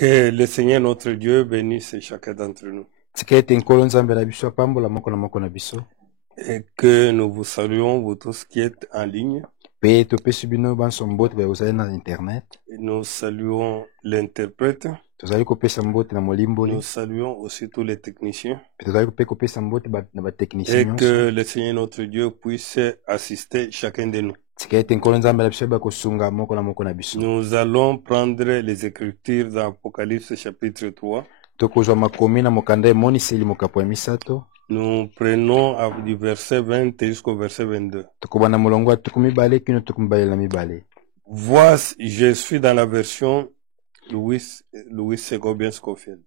Que le Seigneur notre Dieu bénisse chacun d'entre nous. Et que nous vous saluons, vous tous qui êtes en ligne. Et nous saluons l'interprète. Nous saluons aussi tous les techniciens. Et que le Seigneur notre Dieu puisse assister chacun de nous. Nous allons prendre les Écritures dans Apocalypse chapitre 3. Nous prenons du verset 20 jusqu'au verset 22. Voici, je suis dans la version Louis Segobien Scofield.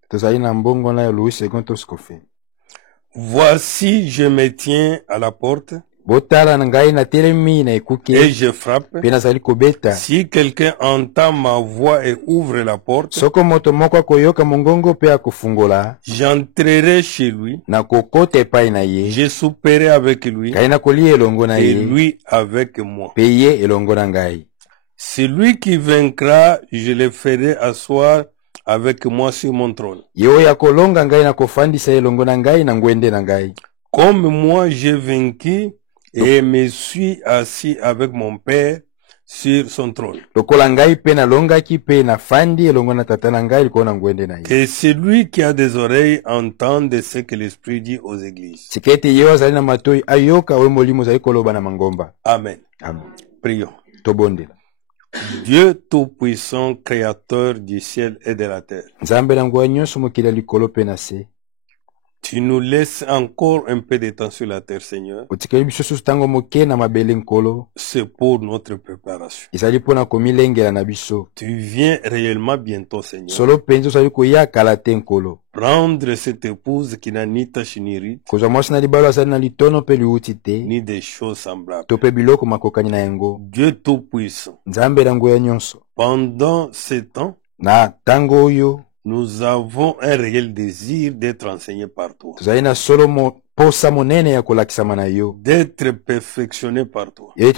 Voici, je me tiens à la porte. Et je frappe. Si quelqu'un entend ma voix et ouvre la porte, j'entrerai chez lui. Je souperai avec lui. Et lui avec moi. Celui qui vaincra, je le ferai asseoir avec moi sur mon trône. Comme moi j'ai vaincu, et me suis assis avec mon Père sur son trône. Que celui qui a des oreilles entende ce que l'Esprit dit aux églises. Amen. Prions. Dieu Tout-Puissant, Créateur du ciel et de la terre. Tu nous laisses encore un peu de temps sur la terre, Seigneur. C'est pour notre préparation. Tu viens réellement bientôt, Seigneur. Prendre cette épouse qui n'a ni tache ni ride, ni des choses semblables. Dieu Tout-Puissant. Pendant ce temps, nous avons un réel désir d'être enseignés par toi. D'être perfectionnés par toi. Et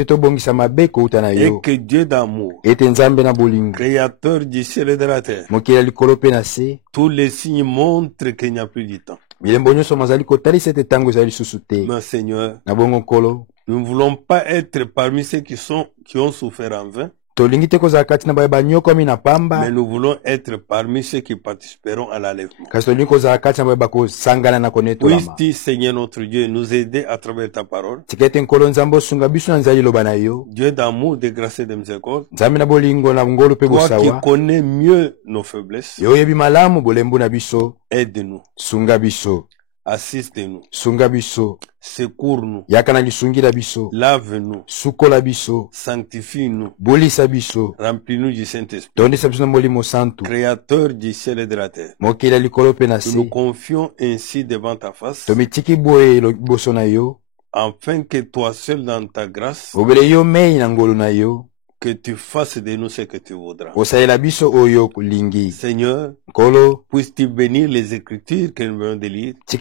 que Dieu d'amour, Créateur du ciel et de la terre, tous les signes montrent qu'il n'y a plus du temps. Mais Seigneur, nous ne voulons pas être parmi ceux qui ont souffert en vain. Mais nous voulons être parmi ceux qui participeront à l'enlèvement. Puisses-tu, Seigneur notre Dieu, nous aider à travers ta parole. Dieu d'amour, de grâce et de miséricorde. Toi qui connais mieux nos faiblesses. Aide-nous. Assiste-nous. Secours-nous. Lave-nous. Sanctifie-nous. Remplis-nous du Saint-Esprit. Créateur du ciel et de la terre. Nous nous confions ainsi devant ta face. Afin que toi seul dans ta grâce, que tu fasses de nous ce que tu voudras. Seigneur, puisses-tu bénir les Écritures que nous venons de lire, et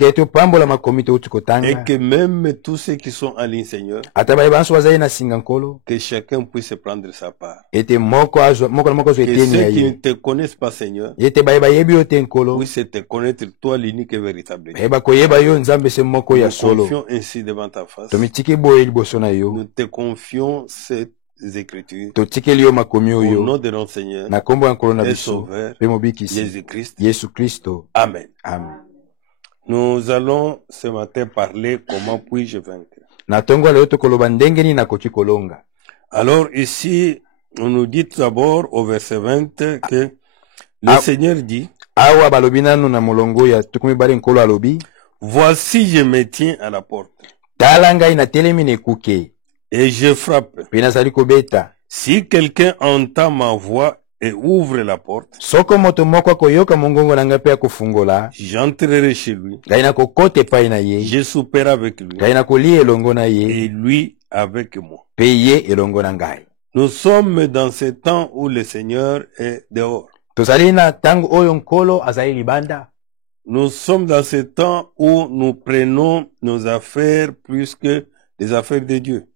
que même tous ceux qui sont en ligne, Seigneur, que chacun puisse prendre sa part. Que ceux qui ne te connaissent pas, Seigneur, puissent te connaître, toi l'unique et véritable Dieu. Nous confions ainsi devant ta face. Nous te confions cette Écritures au nom de notre Seigneur et Sauveur Jésus-Christ. Amen. Nous allons ce matin parler comment puis-je vaincre. Alors ici, on nous dit tout d'abord au verset 20 que le Seigneur dit: voici je me tiens à la porte. Et je frappe. Si quelqu'un entend ma voix et ouvre la porte, j'entrerai chez lui. Je souperai avec lui. Et lui avec moi. Nous sommes dans ce temps où le Seigneur est dehors. Nous sommes dans ce temps où nous prenons nos affaires plus que les affaires de Dieu.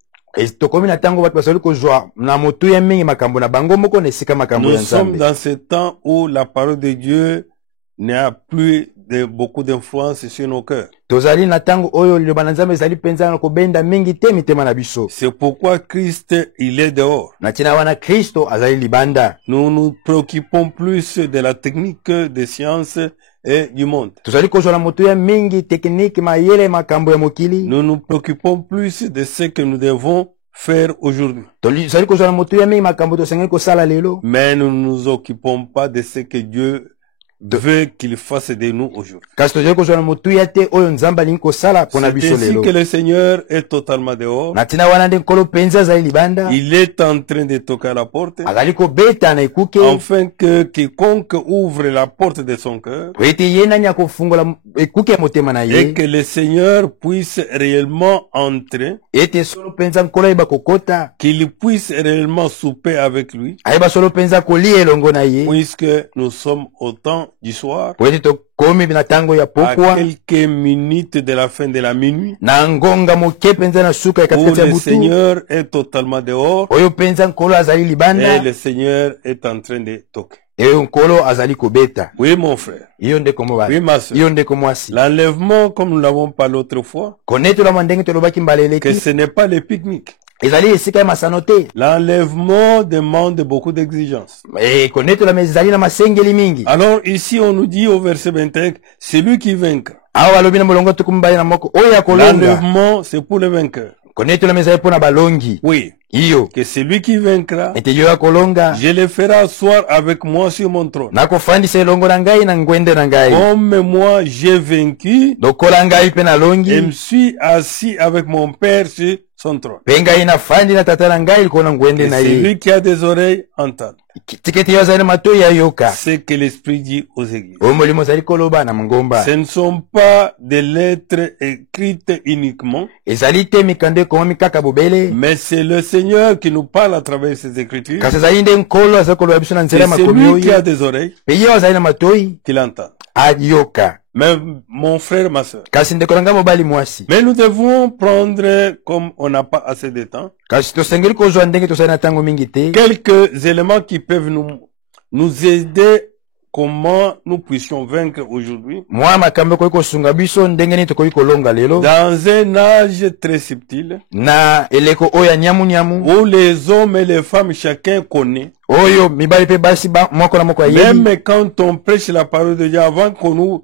Nous sommes dans ce temps où la parole de Dieu n'a plus beaucoup d'influence sur nos cœurs. C'est pourquoi Christ, il est dehors. Nous nous préoccupons plus de la technique, des sciences et du monde. Nous nous préoccupons plus de ce que nous devons faire aujourd'hui. Mais nous ne nous occupons pas de ce que Dieu veut qu'il fasse de nous aujourd'hui. C'est ainsi que le Seigneur est totalement dehors. Il est en train de toquer à la porte, afin que quiconque ouvre la porte de son cœur et que le Seigneur puisse réellement entrer, qu'il puisse réellement souper avec lui, puisque nous sommes au temps du soir, à quelques minutes de la fin de la minuit, où le Seigneur est totalement dehors et le Seigneur est en train de toquer. Oui, mon frère. Oui, ma soeur. L'enlèvement, comme nous l'avons parlé l'autre fois, que ce n'est pas le pique-nique. L'enlèvement demande beaucoup d'exigences. Alors ici on nous dit au verset 25, c'est lui qui vaincra. L'enlèvement c'est pour le vainqueur. Oui. Que celui qui vaincra, je le ferai asseoir avec moi sur mon trône. Comme moi j'ai vaincu, et me suis assis avec mon Père sur son trône. Et celui qui a des oreilles entend ce que l'Esprit dit aux églises. Ce ne sont pas des lettres écrites uniquement, mais c'est le Seigneur qui nous parle à travers ces écritures. C'est celui qui a des oreilles qui l'entend. Mais mon frère, ma soeur, mais nous devons prendre, comme on n'a pas assez de temps, quelques éléments qui peuvent nous aider comment nous puissions vaincre aujourd'hui dans un âge très subtil où les hommes et les femmes chacun connaît. Même quand on prêche la parole de Dieu, avant qu'on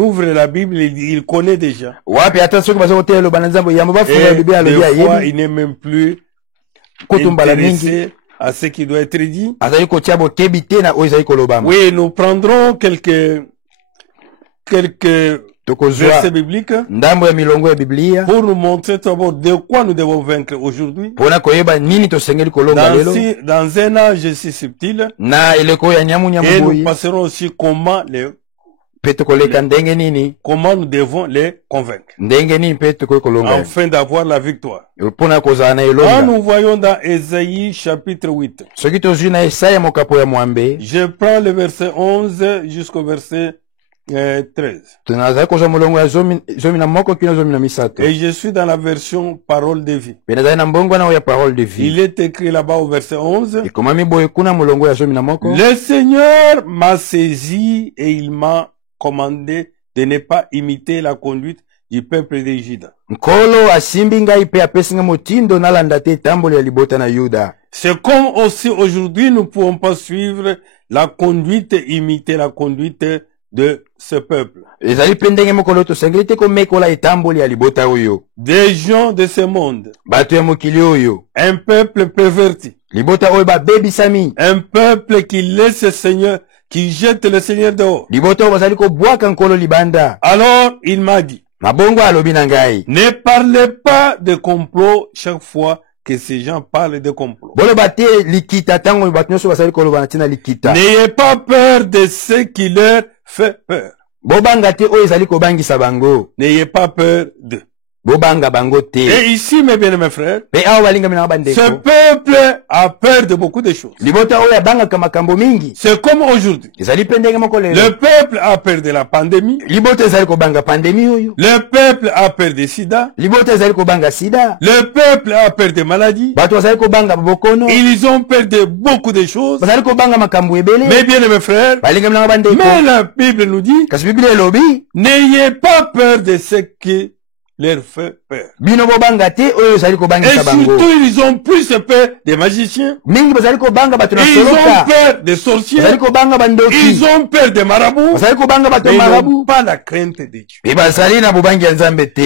ouvre la Bible, il connaît déjà. Et des fois, il n'est même plus intéressé à ce qui doit être dit. Oui, nous prendrons quelques versets bibliques pour nous montrer d'abord de quoi nous devons vaincre aujourd'hui dans un âge si subtil, et nous passerons aussi comment nous devons les convaincre afin d'avoir la victoire. Quand nous voyons dans Ésaïe chapitre 8, je prends le verset 11 jusqu'au verset 13. Et je suis dans la version parole de vie. Il est écrit là-bas au verset 11. Le Seigneur m'a saisi et il m'a commandé de ne pas imiter la conduite du peuple de Juda. C'est comme aussi aujourd'hui nous ne pouvons pas suivre la conduite, imiter la conduite de ce peuple. Des gens de ce monde. Un peuple perverti. Un peuple qui laisse le Seigneur, qui jette le Seigneur dehors. Alors il m'a dit, ne parlez pas de complot chaque fois que ces gens parlent de complot. N'ayez pas peur de ce qui leur fait peur. N'ayez pas peur d'eux. Et ici, mes bien-aimés frères, ce peuple a peur de beaucoup de choses. C'est comme aujourd'hui. Le peuple a peur de la pandémie. Le peuple a peur de sida. Le peuple a peur des maladies. Ils ont peur de beaucoup de choses. Mais bien mes frères, mais la Bible nous dit, n'ayez pas peur de ce qui leur fait peur. Et surtout, ils ont plus peur des magiciens. Ils ont peur des sorciers. Ils ont peur des marabouts. Mais ils n'ont pas la crainte de Dieu.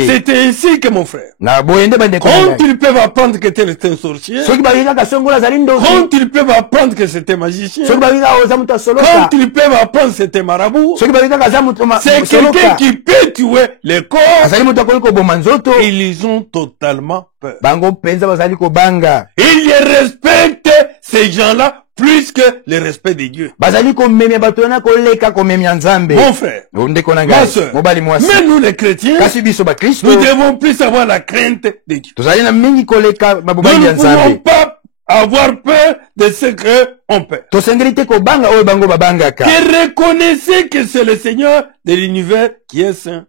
C'est ainsi que mon frère, quand ils peuvent apprendre que tel est un sorcier, quand ils peuvent apprendre que c'était magicien, quand ils peuvent apprendre que c'était marabout, c'est quelqu'un qui peut tuer les corps. Ils ont totalement peur. Ils respectent ces gens-là plus que le respect de Dieu. Mon frère, ma soeur, mais nous les chrétiens, nous devons plus avoir la crainte de Dieu. Nous ne pouvons pas avoir peur de ce qu'on perd. Et reconnaissez que c'est le Seigneur de l'univers qui est saint.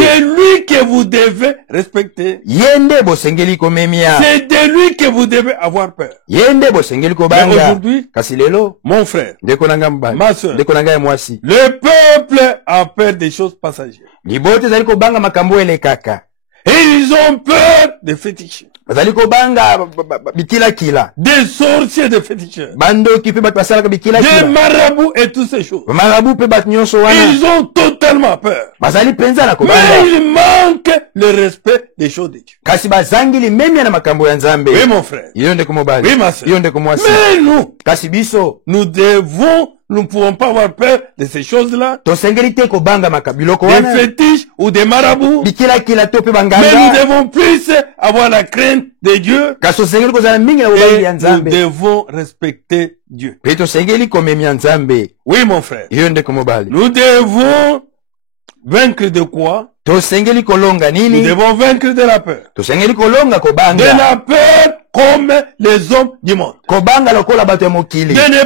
C'est lui que vous devez respecter. C'est de lui que vous devez avoir peur. Mais aujourd'hui, mon frère, ma soeur, le peuple a peur des choses passagères. Et ils ont peur des fétiches. Des sorciers de féticheurs. Des marabouts et toutes ces choses. Ils ont totalement peur. Mais il manque le respect des choses de Dieu. Oui mon frère. Oui ma soeur. Mais nous devons, nous ne pouvons pas avoir peur de ces choses-là. Des fétiches ou des marabouts. Mais nous devons plus avoir la crainte de Dieu. Et nous devons respecter Dieu. Oui mon frère. Nous devons vaincre de quoi? Nous devons vaincre de la peur. De la peur comme les hommes du monde. De ne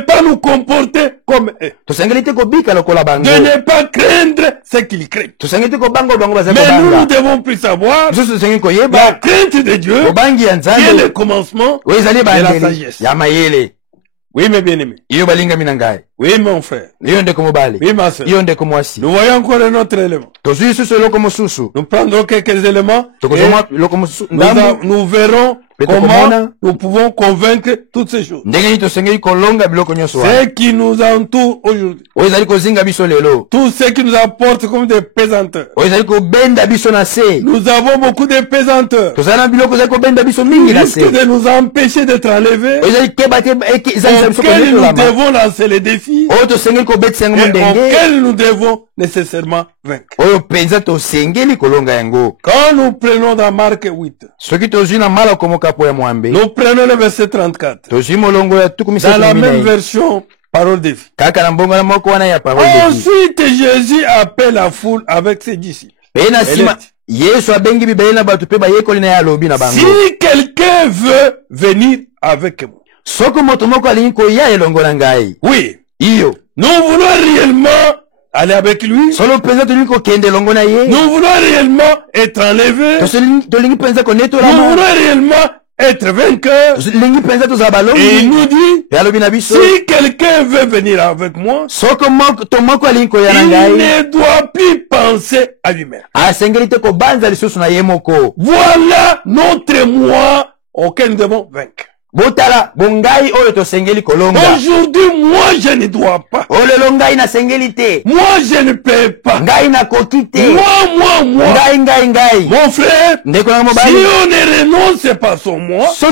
pas nous comporter comme eux. De ne pas craindre ce qu'ils craignent. Mais nous devons plus savoir la crainte de Dieu qui est le commencement de la sagesse. Oui, mes bien-aimés. Oui, mon frère. Oui, ma soeur. Nous voyons encore un autre élément. Nous prendrons quelques éléments et nous verrons comment nous pouvons convaincre toutes ces choses. Ce qui nous entoure aujourd'hui. Tout ce qui nous apporte comme des pesanteurs. Nous avons beaucoup de pesanteurs. Ils risquent de nous empêcher d'être enlevés. Auxquels nous devons lancer les défis. Et auxquels nous devons nécessairement vaincre. Quand nous prenons dans Marc 8, nous prenons le verset 34. Dans la même version, parole de vie. Ensuite, Jésus appelle la foule avec ses disciples. Si quelqu'un veut venir avec moi. Oui. Nous voulons réellement aller avec lui. Nous voulons réellement être enlevés. Nous voulons réellement être vainqueurs. Et il nous dit, si quelqu'un veut venir avec moi, il ne doit plus penser à lui-même. Voilà notre moi auquel nous devons vaincre. Aujourd'hui, moi, je ne dois pas. Moi, je ne peux pas. Moi. Mon frère, si on ne renonce pas sur moi, si on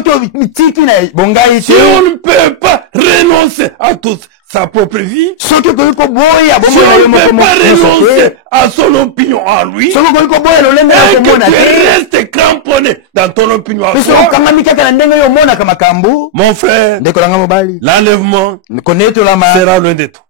ne peut pas renoncer à tout sa propre vie, si on ne peut pas renoncer à son opinion en lui, et que tu restes cramponné dans ton opinion à toi, mon frère, l'enlèvement sera loin de toi.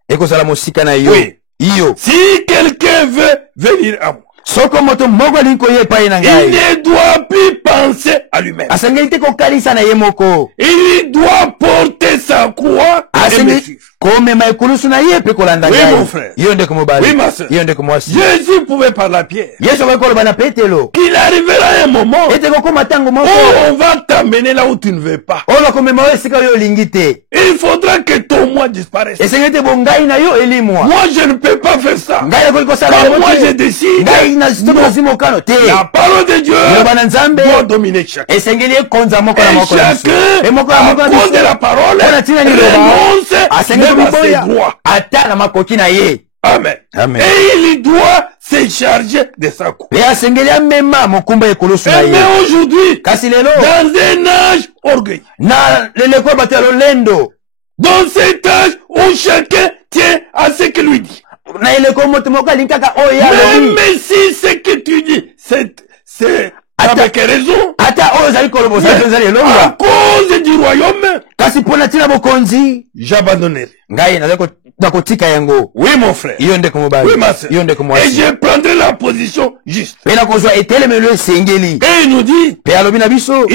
Oui. iyo. Si quelqu'un veut venir à moi, soko moto moko alingi koya epai na ngai, il ne doit plus penser à lui-même. asengeli te kokalisa na ye moko. Il doit porter sa croix et me suivre. Komema ekulusu na ye pe kolanda Oui, ngai. mon frère. Iyo ndeko mobali. Oui, ma sœur. Iyo ndeko mwasi. Jésus pouvait parler à Pierre Yesu akoloba na Petelo. qu'il arrivera un moment Ete kokoma tango moko. où on va t'amener là où tu ne veux pas. Oyo bakomema yo esika oyo olingi te. Il faudra que ton moi disparaisse. Esengeli te bongai na yo elimwa. Moi, je ne peux pas faire ça. Ngai nakoki kosala Quand yango moi, je te. décide, Ngai nazitoka na simokano te. la parole de Dieu Liloba na Nzambe doit dominer chacun. esengeli ekonza moko na Et moko na biso. chacun, Moko na moko à na cause de biso. la parole, Mpona ntina liloba. renonce Asengeli même à ses koboya. droits. Ata na makoki na ye. Amen. Amen. Et il doit se charger de sa coupe. Pe asengeli amema mokumba ekulusu na Mais ye. aujourd'hui, Kasi lelo dans un âge orgueilleux, na leleko bato ya lolendo. dans cet âge où chacun tient à ce qu'il lui dit, Na eleko moto moko alingi kaka oyo ya lobi. même si ce que tu dis, c'est avec raison, Ata oyo ozali koloba ozali à elonga. cause du royaume, Kasi mpona ntina bokonzi. j'abandonnerai. Ngai nazali kotika yango. Oui, mon frère. Iyo ndeko mobali. Oui, ma sœur. Iyo ndeko Et mwasi. je prendrai la position juste. Pe nakozwa etelemelo esengeli. Et il nous dit, Pe alobi na biso.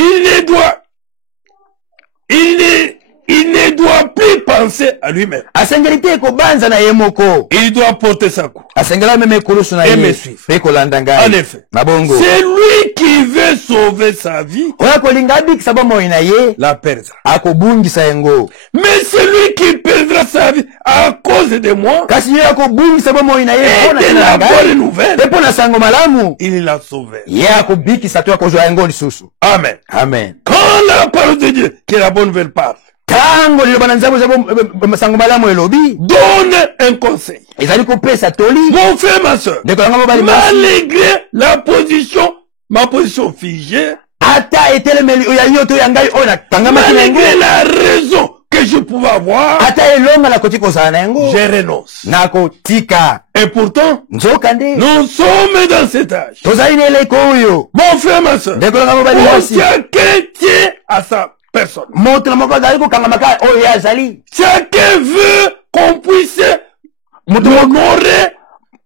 il ne doit plus penser à lui-même. Asengeli te kobanza na ye moko. Il doit porter sa croix. Asengeli amema ekulusu na Et me ye. suivre. Pe kolanda En ngai. effet, Na bongo. c'est lui qui veut sauver sa vie, Oyo kolinga abikisa bomoi na ye. la perdra. Akobungisa yango. Mais celui qui perdra sa vie à cause de moi Kasi ye akobungisa bomoi na ye. et Mpona de ntina la na ngai. bonne nouvelle, Pe mpona sango malamu. il l'a sauvé. Ye akobikisa to akozwa yango lisusu. Amen. Amen. Quand la parole de Dieu, qui est la bonne nouvelle, parle, Tango liloba na Nzambe za sango malamu elobi. donne un conseil. Ezali kopesa toli. Mon frère, ma soeur, Ndeko yanga mobali masi. malgré ma position figée, Ata etelemeli oya yo to ya ngai oyo natangamaki na yango. malgré la raison que je pouvais avoir, Ata elonga nakoki kozala na yango. je renonce. Nakotika. Et pourtant, Nzoka nde. nous sommes dans cet âge. Tozali na eleko oyo. Mon frère, ma soeur, Ndeko yanga mobali où masi. chacun tient à sa personne. Moto na moko azali kokangamaka oyo ye azali. Chacun veut qu'on puisse l'honorer,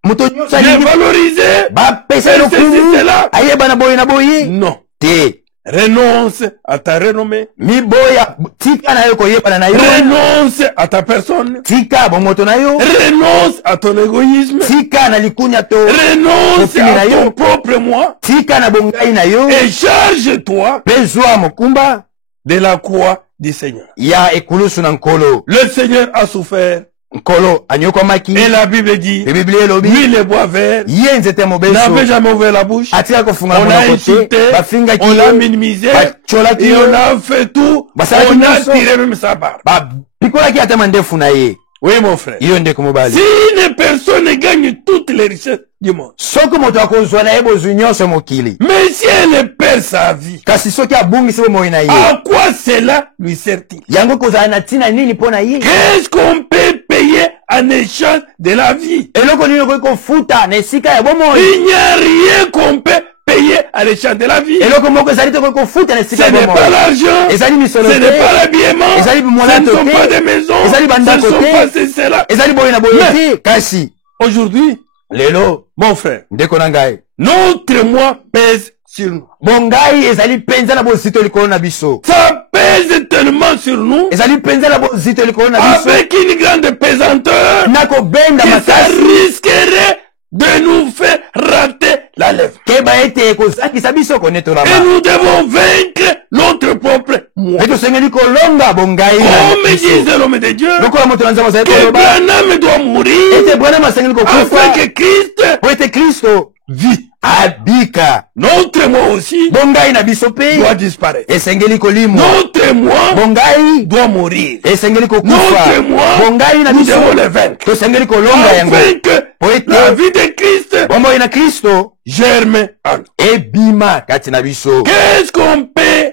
Moto nyonso le alingi valoriser. bapesa Ceci, lokumu. cela. Ayeba na boye na boye. Non. Te. Renonce à ta renommée. Miboya tika na yo koyebana na yo. Renonce à ta personne. Tika bomoto na yo. Renonce à ton égoïsme. Tika na likunya to. Renonce Kopimi na à ton yo. propre moi. Tika na bongai na yo. Et charge-toi Pe zwa mokumba de la croix du Seigneur. ya ekulusu na nkolo. Le Seigneur a souffert. Nkolo anyokomaki. Et la Bible dit, E Biblia elobi. lui le bois vert Ye nzete mobeso. n'avait jamais ouvert la bouche. Atika kofunga On l'a monoko te. insulté, Bafingaki on l'a ye. minimisé, Bacholaki et ye. on a fait tout. Basalaki On a nyonso. tiré même sa barbe. Bapikolaki ata mandefu na ye. Oui, mon frère. Iyo ndeko mobali. Si une personne gagne toutes les richesses du monde, Soki moto akozwa na ye bozwi nyonso mokili. mais si elle perd sa vie, Kasi soki abungisi bomoi na ye. à quoi cela lui sert-il? Yango kozala na ntina nini mpo na ye. Qu'est-ce qu'on peut payer en échange de la vie? Eloko nini okoki kofuta na esika ya bomoi. Il n'y a rien qu'on peut payer à l'échange de la vie. Eloko moko ezali te okoki kofuta na esika Ce ya n'est pas bomoi. l'argent, Ezali misolo ce te. n'est pas l'habillement, Ezali ce bimwana ne to sont te. pas des maisons, Ezali ce bandako ne sont te. pas cela. Ezali boye na boye te. Kasi Aujourd'hui, lelo mon frère, ndeko na ngai. notre moi pèse sur nous. Bongai ezali penza na bozito likolo na biso. Ça pèse tellement sur nous Ezali penza na bozito likolo na biso. avec une grande pesanteur Nako benda que ça makasi. risquerait de nous faire rater la lèvre. Keba ete ekozakisa biso konetola Et ma. nous devons vaincre notre propre moi. Eto sengeli kolonga bongai na Comme biso. disait l'homme de Dieu, Lokola moto na nzambe azali que koloba. Branham doit mourir Ete Branham asengeli afin kokufa. que Christ Po ete Kristo vit. abika. Notre moi aussi Bongai na biso pe. doit disparaître. Esengeli kolimwa. Notre moi Bongai doit mourir. esengeli kokufa. Notre moi, Bongai na nous biso. devons le vaincre. Tosengeli kolonga yango. Afin que Po ete la vie de Christ bomoi na Kristo germe en nous. ebima kati na biso. Qu'est-ce qu'on peut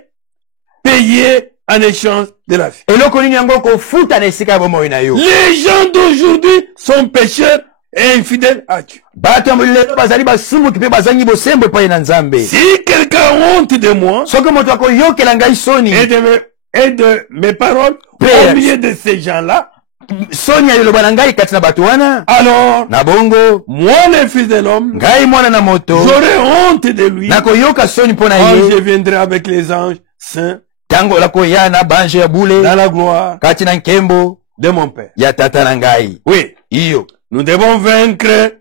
payer en échange de la vie? Eloko nini yango kofuta na esika ya bomoi na yo. Les gens d'aujourd'hui sont pécheurs et infidèles à Dieu. Bato ya lelo bazali basumuki mpe bazangi bosembo epai na Nzambe. Si quelqu'un a honte de moi Soki moto akoyokela ngai soni et de mes paroles Père. au milieu de ces gens-là, Sonia liloba na ngai kati na bato wana. Alors, na bongo, moi le fils de l'homme, ngai mwana na moto, j'aurai honte de lui. Nakoyoka soni pona Quand ye. je viendrai avec les anges saints. Tango la koyana banje ya bule. Dans la gloire. Kati na nkembo de mon père. Ya tata na ngai. Oui. Iyo. Nous devons vaincre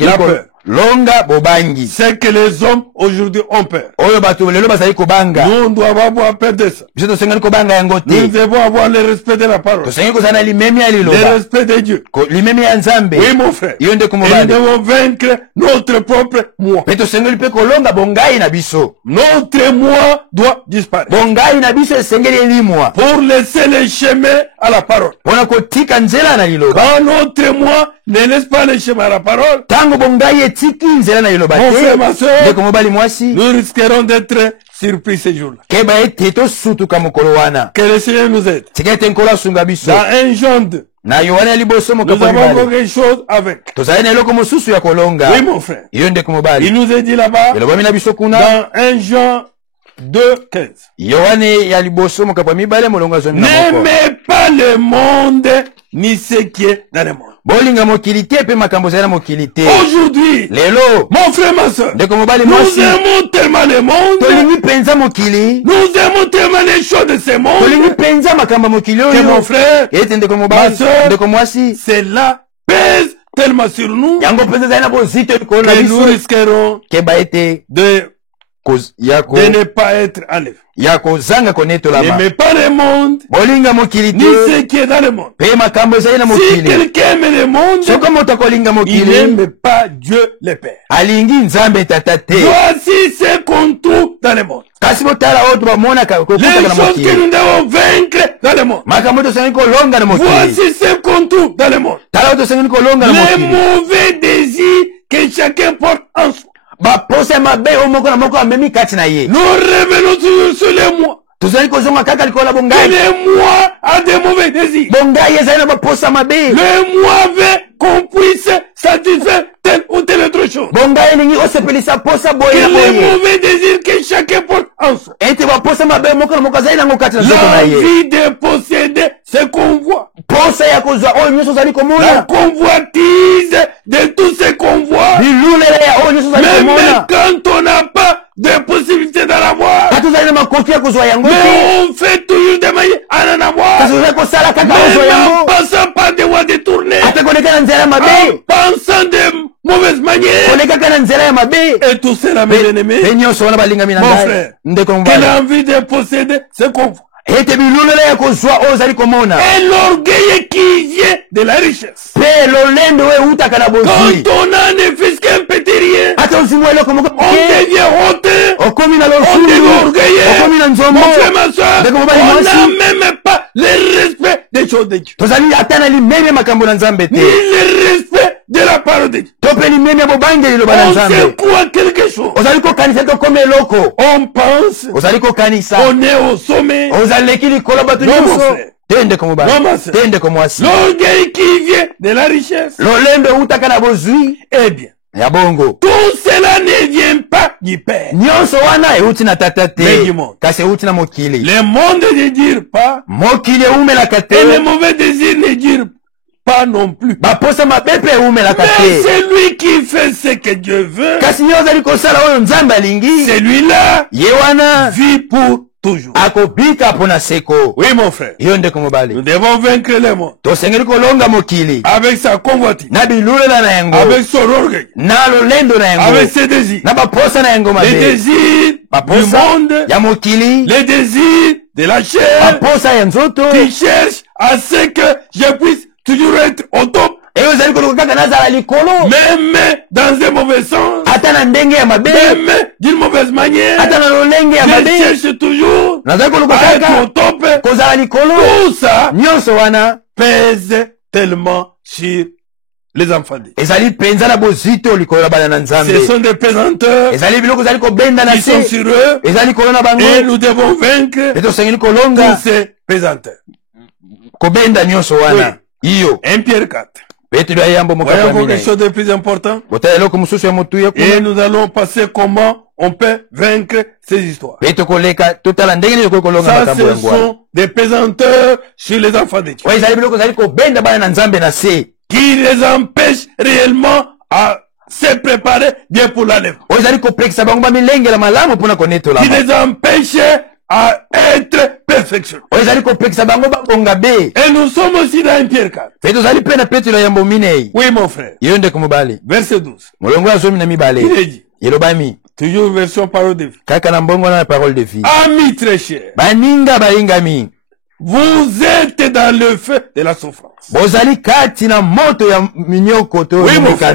la peur. Longa bobangi. C'est que les hommes aujourd'hui ont peur. Oyo bato lelo bazali kobanga. Nous devons avoir peur de ça. Biso tosengeli kobanga yango te. Nous devons avoir le respect de la parole. Tosengeli kozana limemi ya liloba. Le respect de Dieu. Limemi ya Nzambe. Oui mon frère. Iyo nde Et kumobali. nous devons vaincre notre propre moi. Mais tosengeli pe kolonga bongai na biso. Notre moi doit disparaître. Bongai na biso esengeli elimwa. Pour laisser le chemin à la parole. Pona kotika nzela na liloba. Quand notre moi ne laisse pas le chemin à la parole. Tango bongai etiki nzela na liloba. Mon frère, ma soeur, nous risquerons d'être surpris ce jour-là. Que le Seigneur nous aide. Dans 1 Jean 2, nous avons quelque chose avec. Oui, mon frère. Il nous a dit là-bas, dans 1 Jean 2, 15. N'aimez pas le monde, ni ce qui est dans le monde. Aujourd'hui, mon frère, ma soeur, nous aimons tellement le monde, nous aimons tellement les choses de ce monde, que mon frère, ma soeur, cela pèse tellement sur nous, que nous risquerons de ne pas être enlevés. N'aimez pas le monde, ni ce qui est dans le monde. Si quelqu'un aime le monde, il n'aime pas Dieu le Père. Voici ce qu'on trouve dans le monde. Les choses que nous devons vaincre dans le monde. Voici ce qu'on trouve dans le monde. Les mauvais désirs que chacun porte en soi. Nous revenons toujours sur les moi. Que le moi a des mauvais désirs. Le moi veut qu'on puisse satisfaire telle ou telle autre chose. Que les mauvais désirs que chacun porte en soi. L'envie de posséder ce qu'on voit. La convoitise de tout ce qu'on voit. Même quand on n'a pas de possibilité d'en avoir. Mais on fait toujours des manières à en avoir. Même en passant par des voies détournées. En pensant de mauvaises manières. Et tout cela, mes ennemis. Mon frère, quelle envie de posséder ce qu'on voit. Et l'orgueil qui vient de la richesse. Quand on a ne fils qu'un petit rien, on devient honteux, on devient orgueilleux. Mon frère, ma soeur, on n'a même pas le respect des choses de Dieu. Ni le respect de la parole de Dieu. On se croit quelque chose. On pense, on est au sommet. L'orgueil qui vient de la richesse. Eh bien, tout cela ne vient pas du Père, mais du monde. Le monde ne dure pas, et les mauvais désirs ne durent pas non plus. Mais celui qui fait ce que Dieu veut, celui-là vit pour toujours. Oui, mon frère. Nous devons vaincre le monde. Avec sa convoitise. Avec son orgueil. Avec ses désirs. Les désirs du monde. Les désirs de la chair. Qui cherchent à ce que je puisse toujours être au top. Même dans un mauvais sens, même d'une mauvaise manière, je cherche toujours à être au top. Tout ça pèse tellement sur les enfants. Ce sont des pesanteurs qui sont sur eux et nous devons vaincre tous ces pesanteurs. Oui. 1 Pierre 4. Voyons quelque chose de plus important. Et nous allons passer comment on peut vaincre ces histoires. Ça, ce sont des pesanteurs sur les enfants de Dieu, qui les empêchent réellement à se préparer bien pour l'enlèvement, qui les empêchent à être perfectionnés. Et nous sommes aussi dans 1 Pierre 4. Oui, mon frère. Verset 12. Il est dit, toujours version parole de vie. Amis très chers, vous êtes dans le feu de la souffrance. Oui, mon frère.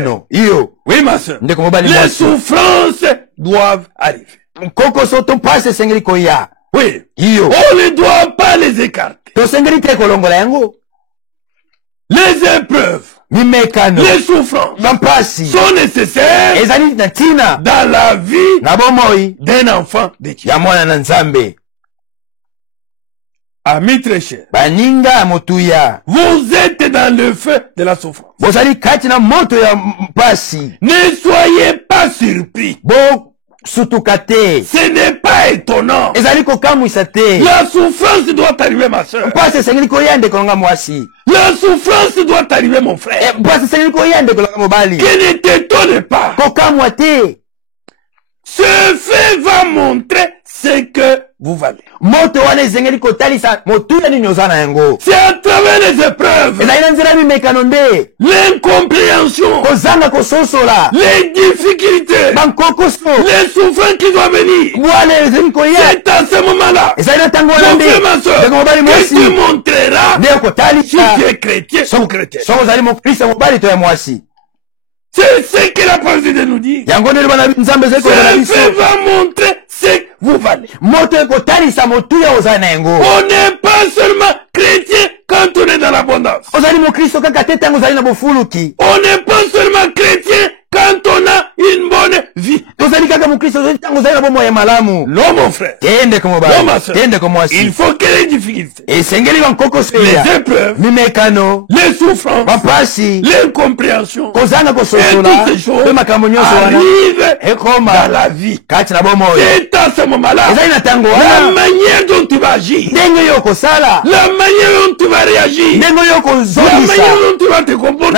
Oui, ma soeur. Les souffrances doivent arriver. Oui. On ne doit pas les écarter. Les épreuves, les souffrances sont nécessaires dans la vie d'un enfant de Dieu. Amis très chers, vous êtes dans le feu de la souffrance. Ne soyez pas surpris. Ce n'est pas étonnant. La souffrance doit arriver, ma soeur. La souffrance doit arriver, mon frère. Que ne t'étonne pas. Ce fait va montrer ce que vous valez. C'est à travers les épreuves, l'incompréhension, les difficultés, les souffrances qui doivent venir. C'est à ce moment-là, mon frère, ma soeur, que tu montreras si tu es chrétien ou chrétien. C'est ce que la parole de nous dit. Ce fait va montrer ce que vous valez. On n'est pas seulement chrétien quand on est dans l'abondance. On n'est pas seulement chrétien quand on a une bonne vie. Non, mon frère. Non, ma soeur. Il faut que les difficultés, les épreuves, les souffrances, l'incompréhension, et toutes ces choses arrivent dans la vie. C'est à ce moment-là, la manière dont tu vas agir, la manière dont tu vas réagir, la manière dont tu vas te comporter,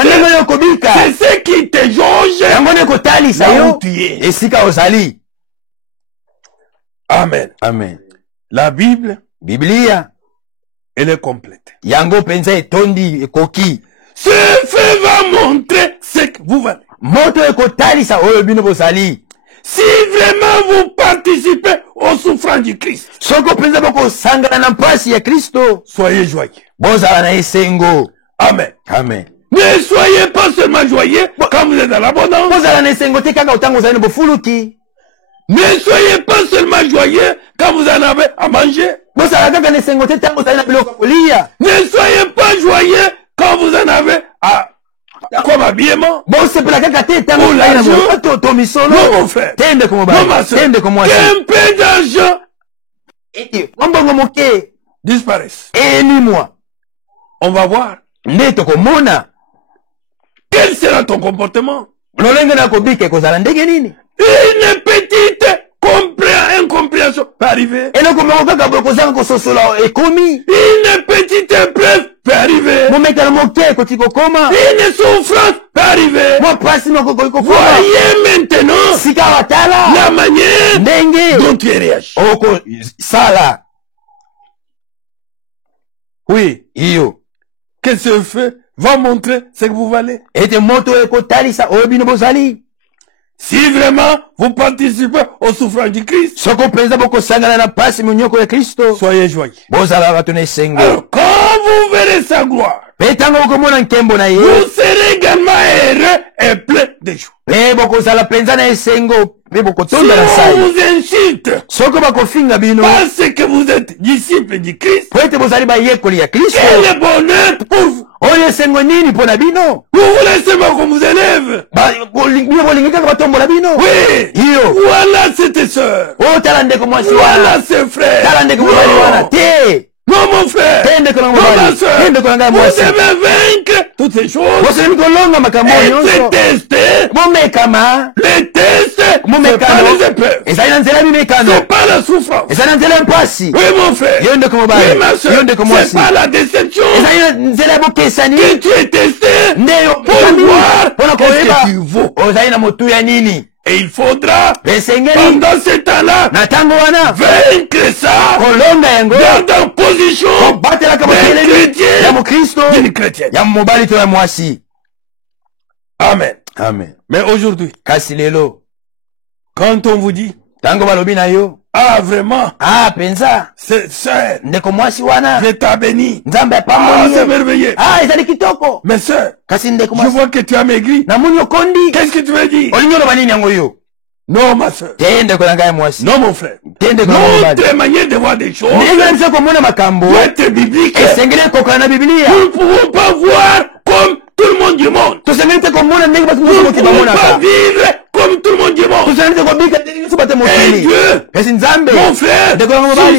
c'est ce qui te jauge là où tu es. Amen. Amen. La Bible, elle est complète. Ce fait va montrer ce que vous valez. Si vraiment vous participez aux souffrances du Christ, soyez joyeux. Amen. Amen. Ne soyez pas seulement joyeux quand vous êtes dans l'abondance. Ne soyez pas seulement joyeux quand vous en avez à manger. Ne soyez pas joyeux quand vous en avez à comme habillement. Ou l'argent. Non, mon frère. Non, ma soeur. Qu'un peu d'argent disparaisse. On va voir. Quel sera ton comportement? Une petite incompréhension peut arriver. Une petite épreuve peut arriver. Une souffrance peut arriver. Voyez maintenant la manière dont tu réagis. Oui. Que ce feu va montrer ce que vous valez. Si vraiment vous participez aux souffrances du Christ, soyez joyeux. Alors, quand vous verrez sa gloire, vous serez également heureux et plein de joie. Si on vous insulte parce que vous êtes disciples du Christ, quel bonheur pour vous. Vous voulez seulement qu'on vous élève. Oui. Voilà cette sœur. Voilà ce frère. Non, Non, mon frère. Non, ma soeur. Vous devez vaincre toutes ces choses. Être testé. Les tests, c'est pas les épreuves. C'est pas la souffrance. Oui, mon frère. Oui, ma soeur. C'est pas la déception. Que tu es testé pour voir qu'est-ce que tu vaux. Et il faudra, pendant ce temps-là, vaincre ça, garde en position d'un chrétien, d'une chrétienne. Amen. Amen. Mais aujourd'hui, quand on vous dit, ah, vraiment, c'est sœur, je t'ai béni, ah, c'est merveilleux, mais sœur, je vois que tu as maigri, qu'est-ce que tu veux dire? Non, ma soeur. Non, mon frère. Notre manière de voir des choses doit être biblique. Nous ne pouvons pas voir comme tout le monde du monde. Nous ne pouvons pas vivre comme tout le monde du monde. Et Dieu, mon frère,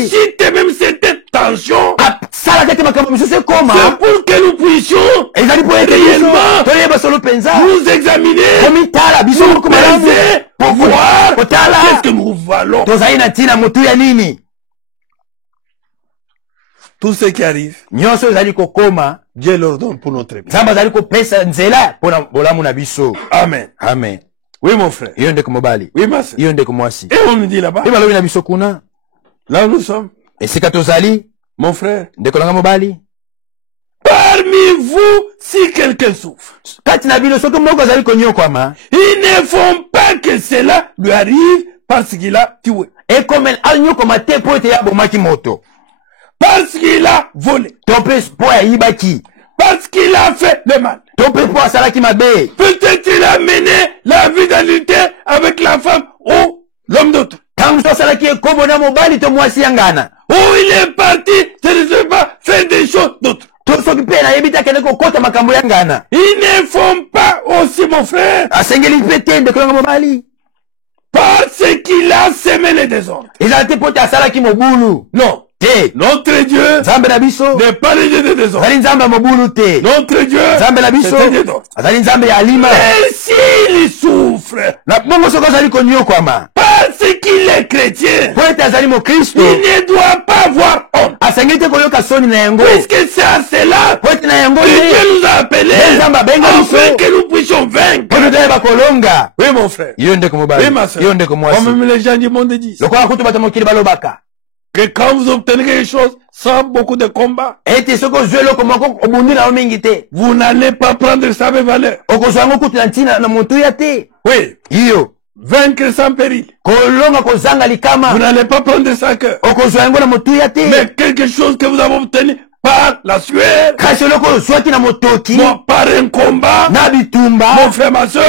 suscite même cette tension. C'est pour que nous puissions réellement nous examiner, nous peser, pour voir qu'est-ce que nous valons. Tout ce qui arrive, Dieu leur donne pour notre bien. Amen. Amen. Oui, mon frère. Oui, ma soeur. Et on nous dit là-bas, là où nous sommes, mon frère, parmi vous, si quelqu'un souffre, ils ne font pas que cela lui arrive parce qu'il a tué, parce qu'il a volé, parce qu'il a fait le mal. Peut-être il a mené la vie d'adultère avec la femme ou l'homme d'autre. Ou il est parti, je ne sais pas, faire des choses d'autres. Ils ne font pas aussi, mon frère, parce qu'il a semé les désordres. Non. Notre Dieu n'est pas le Dieu de désordre. Notre Dieu c'est un Dieu d'ordre. Mais s'il souffre parce qu'il est chrétien, il ne doit pas avoir honte. Puisque c'est à cela que Dieu nous a appelés afin que nous puissions vaincre. Oui, mon frère. Oui, ma soeur. Comme les gens du monde disent que quand vous obtenez quelque chose sans beaucoup de combat, vous n'allez pas prendre ça avec valeur. Oui. Vaincre sans péril. Vous n'allez pas prendre ça à cœur. Mais quelque chose que vous avez obtenu par la sueur, par un combat, mon frère, ma soeur,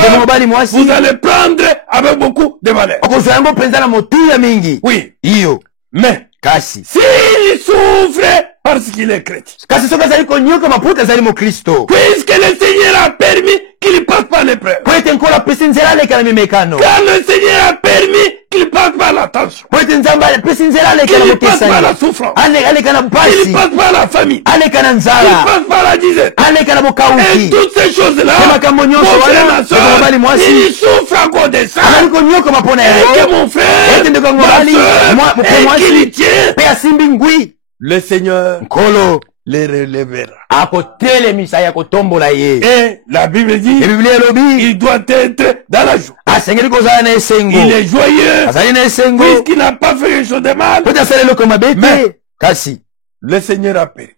vous allez prendre avec beaucoup de valeur. Oui. Mais s'il souffre parce qu'il est chrétien, puisque le Seigneur a permis qu'il passe par l'épreuve, car le Seigneur a permis qu'il passe par la tension, qu'il passe par la souffrance, qu'il passe par la famine, qu'il passe par la disette, et toutes ces choses-là, mon frère, ma soeur, il souffre à cause de ça, et que mon frère, ma soeur, et qu'il y tient, le Seigneur les relèvera. Et la Bible dit, il doit être dans la joie. Il est joyeux, puisqu'il n'a pas fait quelque chose de mal. Mais le Seigneur a permis.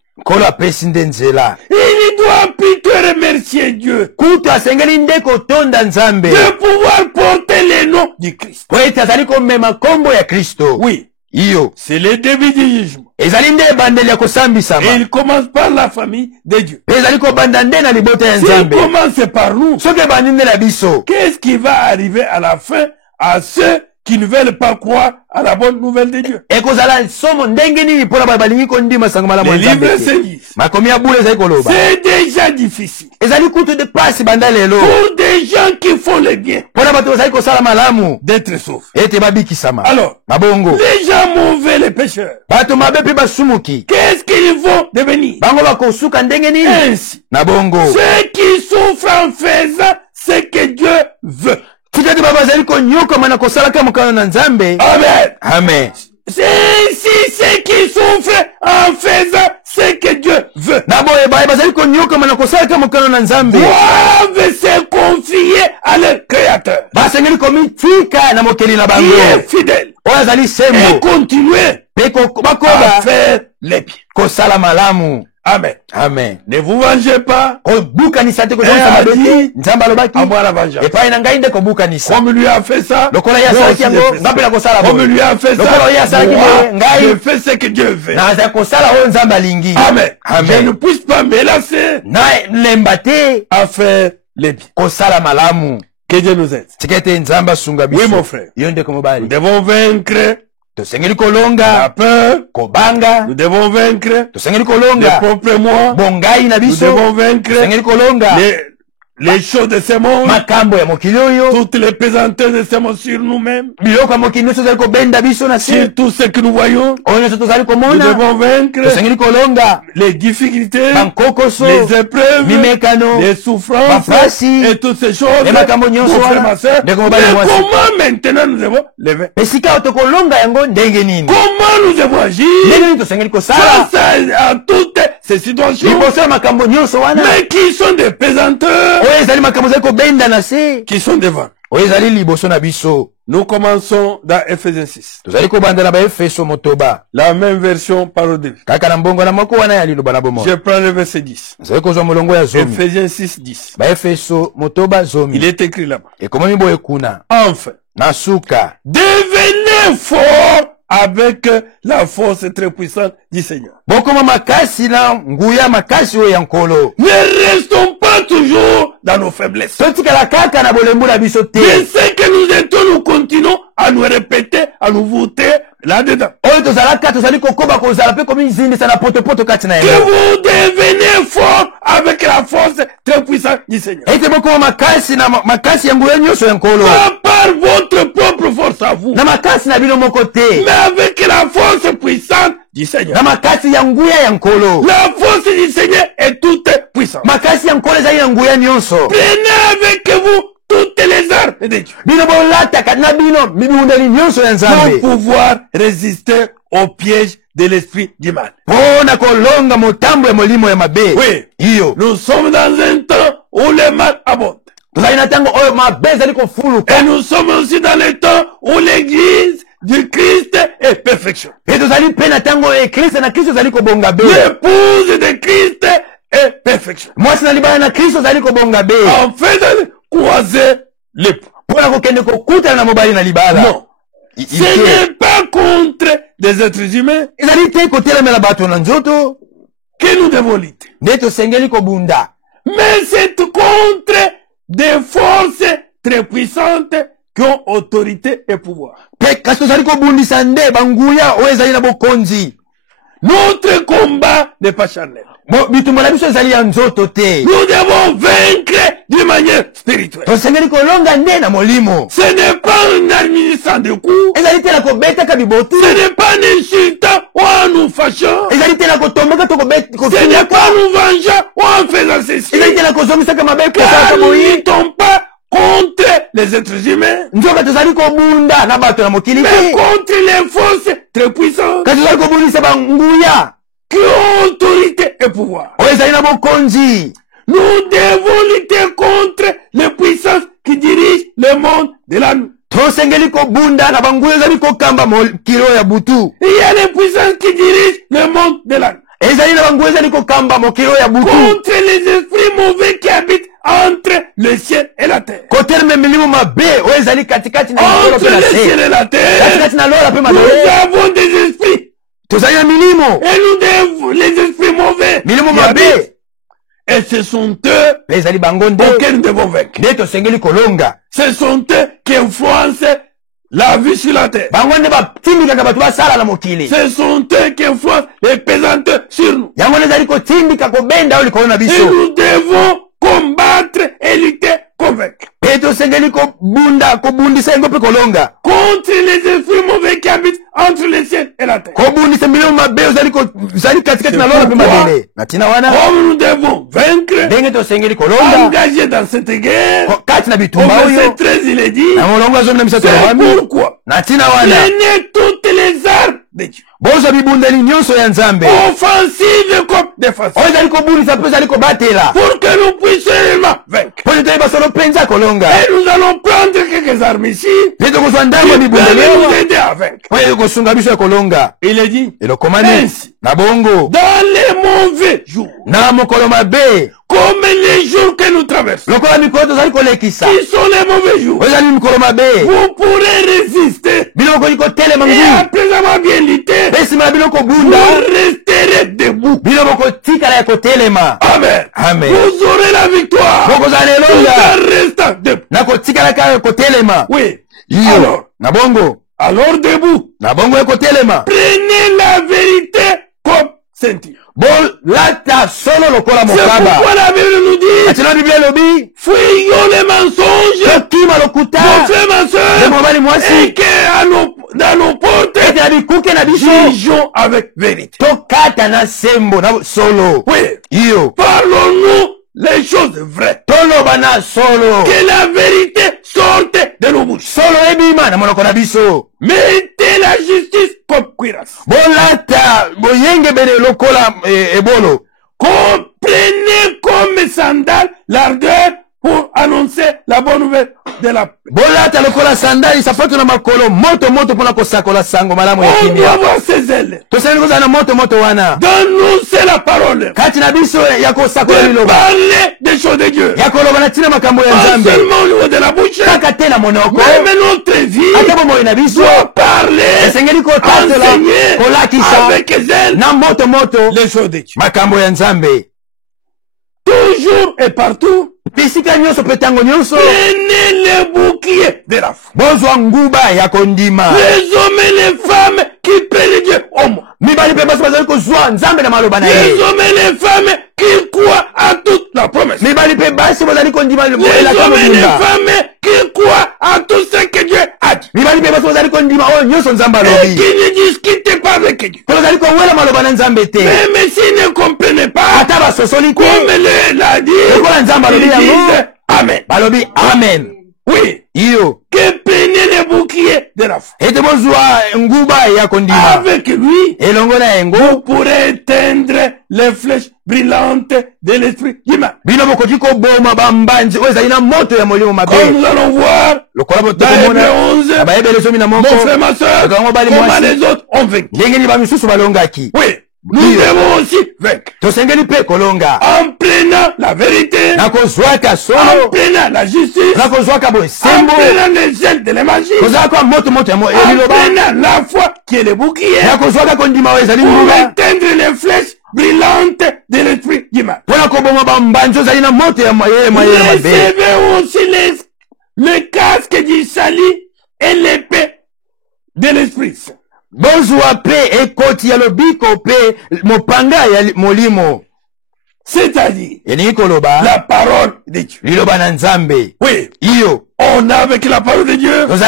Il doit plutôt remercier Dieu de pouvoir porter le nom du Christ. Oui. C'est le début du jugement. Et il commence par la famille de Dieu. S'il commence par nous, qu'est-ce qui va arriver à la fin à ceux qui ne veulent pas croire à la bonne nouvelle de Dieu. Les livres se disent. C'est déjà difficile. Pour des gens qui font le bien, d'être sauvés. Alors, les gens mauvais, les pécheurs, qu'est-ce qu'ils vont devenir? Ainsi, ceux qui souffrent en faisant ce que Dieu veut. Amen. Amen. C'est ainsi ceux qui souffrent en faisant ce que Dieu veut. Doivent se confier à leur Créateur, qui est fidèle, et continuer à faire les biens. Amen. Amen. Ne vous vengez pas. On lui a fait ça. On lui a fait ça. Je fais ce que Dieu veut. Amen. Je ne puisse pas me lasser à faire les biens. Que Dieu nous aide. Oui, mon frère. Nous devons vaincre la peur, nous devons vaincre les propres moi, nous devons vaincre les choses de ce monde, toutes les pesanteurs de ce monde sur nous-mêmes, sur tout ce que nous voyons. Nous devons vaincre les difficultés, les épreuves, les souffrances et toutes ces choses. Mais comment maintenant nous devons lever? Comment nous devons agir face à toutes ces situations, mais qui sont des pesanteurs, qui sont devant. Nous commençons dans Ephésiens 6. La même version par au début. Je prends le verset 10. Ephésiens 6, 10. Il est écrit là-bas. Enfin, devenez forts avec la force très puissante du Seigneur. Ne restons pas toujours dans nos faiblesses. Je sais que nous étions, nous continuons à nous répéter, à nous voter là-dedans. Que vous devenez fort avec la force très puissante du Seigneur. Pas par votre propre force à vous, mais avec la force puissante du Seigneur. La force du Seigneur est toute puissante. Prenez avec vous toutes les armes de Dieu pour pouvoir résister au piège de l'esprit du mal. Oui, nous sommes dans un temps où le mal abonde. Et nous sommes aussi dans le temps où l'église du Christ est perfection. L'épouse de Christ est perfection. En faisant croiser l'époux. Non. Ce n'est pas contre des êtres humains que nous devons lutter. Mais c'est contre des forces très puissantes qui ont autorité et pouvoir. Notre combat n'est pas charnel. Nous devons vaincre d'une manière spirituelle. Ce n'est pas un administrant de coups. Ce n'est pas un insultant ou en nous fâchant. Ce n'est pas nous vengeant ou en faisant ceci. Car nous ne luttons pas contre les êtres humains, mais contre les forces très puissantes qui ont autorité et pouvoir. Nous devons lutter contre les puissances qui dirigent le monde de la nuit. Il y a les puissances qui dirigent le monde de la nuit. Contre les esprits mauvais qui habitent entre le ciel et la terre. Entre le ciel et la terre, nous avons des esprits. Et nous devons les esprits mauvais. Et ce sont eux auxquels nous devons vaincre. Ce sont eux qui influencent la vie sur la terre. Ce sont eux qui influencent les pesanteurs sur nous. Et nous devons combattre et lutter, convaincre. Contre les esprits mauvais qui habitent entre le ciel et la terre. Comme nous devons vaincre, engager dans cette guerre. Au verset 13, il est dit, c'est pourquoi prenez toutes les armes de Dieu. Offensive comme défensive. Pour que nous puissions vaincre. Et nous allons prendre quelques armes ici. Qui peuvent nous aider à vaincre. Il est dit, ainsi, dans les mauvais jours, comme les jours que nous traversons, qui sont les mauvais jours, vous pourrez résister. Et après avoir bien lutté, vous resterez debout. Amen. Vous aurez la victoire. Tout en restant debout. Oui. Alors debout. Prenez la vérité comme ceinture. C'est pourquoi la Bible nous dit, fuyons les mensonges, nos frères, ma soeur, et que dans nos portes, jugeons avec vérité. Oui. Parlons-nous les choses vraies. Que la vérité sorte de nos bouches. Mettez la justice comme cuirasse. Comprenez comme sandales l'ardeur pour annoncer la bonne nouvelle de la paix. On doit avoir ses ailes. Dans nous, c'est la parole. De parler des choses de Dieu. Pas seulement au niveau de la bouche. Même notre vie doit parler, enseigner avec zèle les choses de Dieu. Toujours et partout. Prenez les boucliers de la foi. Les hommes et les femmes qui prennent Dieu homme. Les hommes et les femmes qui croient à toute la promesse. Les hommes et les femmes qui croient à tout ce que Dieu a dit. Et qui ne discutent pas avec Dieu. Même s'ils ne comprennent pas, comme l'a dit, ils disent Amen. Amen. Oui. Que prenez les boucliers de la foi. Avec lui, vous pourrez éteindre les flèches brillantes de l'esprit humain. Comme nous allons voir dans Hébreux 11, mon frère, ma soeur, comment les autres ont vaincu. Oui. Nous devons aussi vaincre. En prenant la vérité, en prenant la justice, en prenant les ailes de l'évangile, en prenant la foi qui est le bouclier, pour éteindre les flèches brillantes de l'esprit humain. Recevez aussi le casque du salut et l'épée de l'esprit. C'est-à-dire la parole de Dieu. Oui. On a avec la parole de Dieu. Comme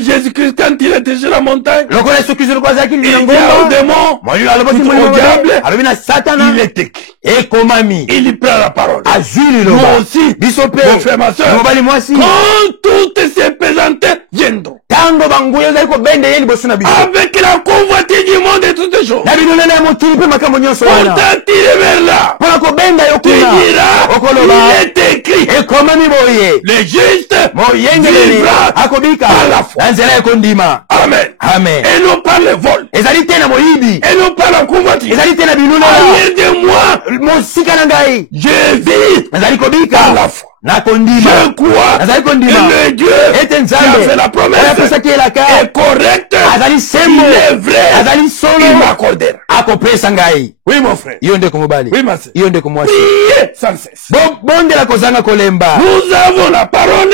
Jésus-Christ quand il était sur la montagne. Il dit au démon, au diable, il est écrit. Il prend la parole. Nous aussi, mon frère, ma soeur, quand toutes ces pesanteurs viendront, avec la convoitise du monde et toutes les choses, pour t'attirer vers là, tu diras, il est écrit, les justes vivra par la foi. Amen. Et non par le vol. Et non par la convoitise. Arrière de moi, je vis par la foi. Je crois que le Dieu qui a fait la promesse est correct. Il est vrai. Il m'accordera. Oui, mon frère. Oui, ma sœur. Priez sans cesse. Nous avons la parole.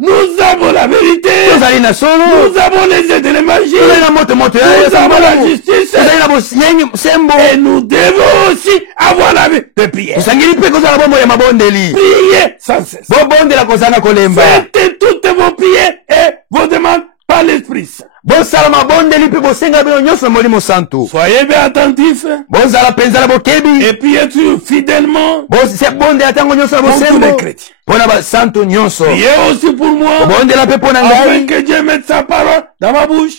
Nous avons la vérité. Nous avons les aides de l'évangile. Nous avons la justice. Et nous devons aussi avoir la vie de prière. Priez sans cesse. Faites toutes vos prières et vos demandes par l'Esprit Saint. Soyez bien attentifs. Et priez fidèlement pour tous les chrétiens. Priez aussi pour moi, afin que Dieu mette sa parole dans ma bouche.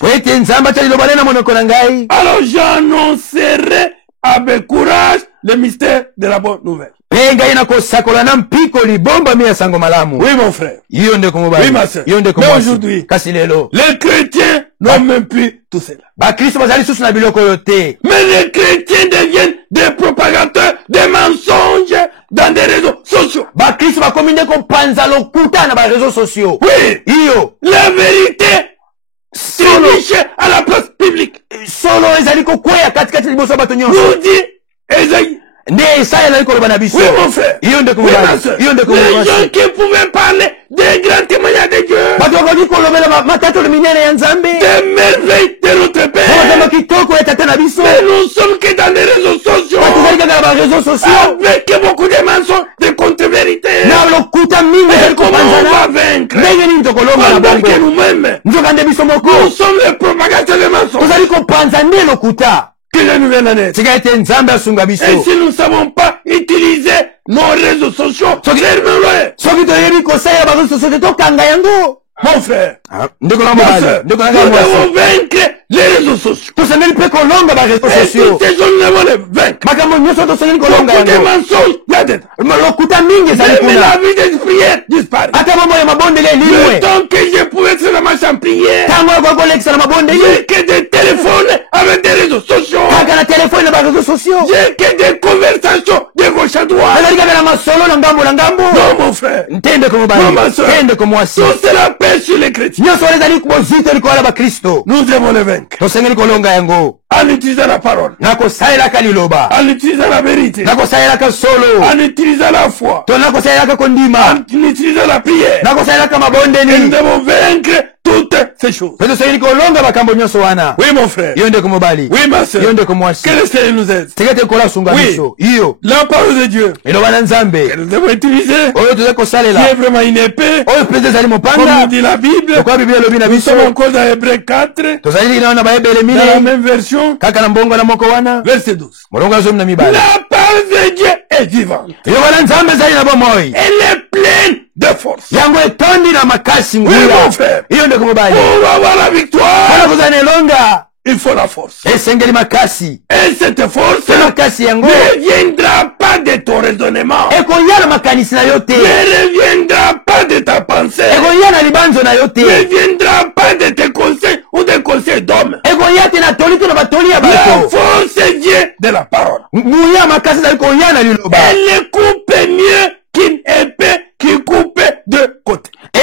Alors j'annoncerai avec courage le mystère de la bonne nouvelle. Oui, mon frère. Oui, ma soeur. Mais aujourd'hui, les chrétiens n'ont même plus tout cela. Mais les chrétiens deviennent des propagateurs des mensonges dans des réseaux sociaux. Oui. La vérité triche à la place publique. Nous dit Esaïe. Oui, mon frère. Oui, ma soeur. Les gens qui pouvaient parler des grands témoignages de Dieu, des merveilles de notre Père. Mais nous sommes que dans les réseaux sociaux, avec beaucoup de mensonges, de contre-vérités. Mais comment on va vaincre? Pendant que nous-mêmes, nous sommes les propagateurs de mensonges. Que la nouvelle année. Et si nous ne savons pas utiliser nos réseaux sociaux, mon frère, nous devons vaincre les réseaux sociaux. Et si ces gens ne vont les vaincre, beaucoup de mensonges, il y a dedans. Mais la vie des prières disparaît. Le temps que je pouvais être la marche en prière, j'ai que des téléphones avec des réseaux sociaux. J'ai que des conversations de gauche à droite. Non, mon frère. Non, ma soeur. Tout cela pèse sur les chrétiens. Nous devons les vaincre. En utilisant la parole. En utilisant la vérité. En utilisant la foi. En utilisant la prière. Et nous devons vaincre toutes ces choses. Oui, mon frère. Oui, ma soeur. Que le Seigneur nous aide. Oui. La parole de Dieu. Que nous devons utiliser. Qui est vraiment une épée. Comme nous dit la Bible. Nous sommes encore dans Hébreux 4. Dans la même version. Verset 12. La parole de Dieu est vivante. Elle est pleine de force. Oui, mon frère. Pour avoir la victoire, il faut la force. Et cette force ne viendra pas de ton raisonnement. Ne viendra pas de ta pensée. Ne viendra pas de tes conseils ou des conseils d'hommes. La force vient de la parole. Elle coupe mieux qu'une épée qui coupe de côté. La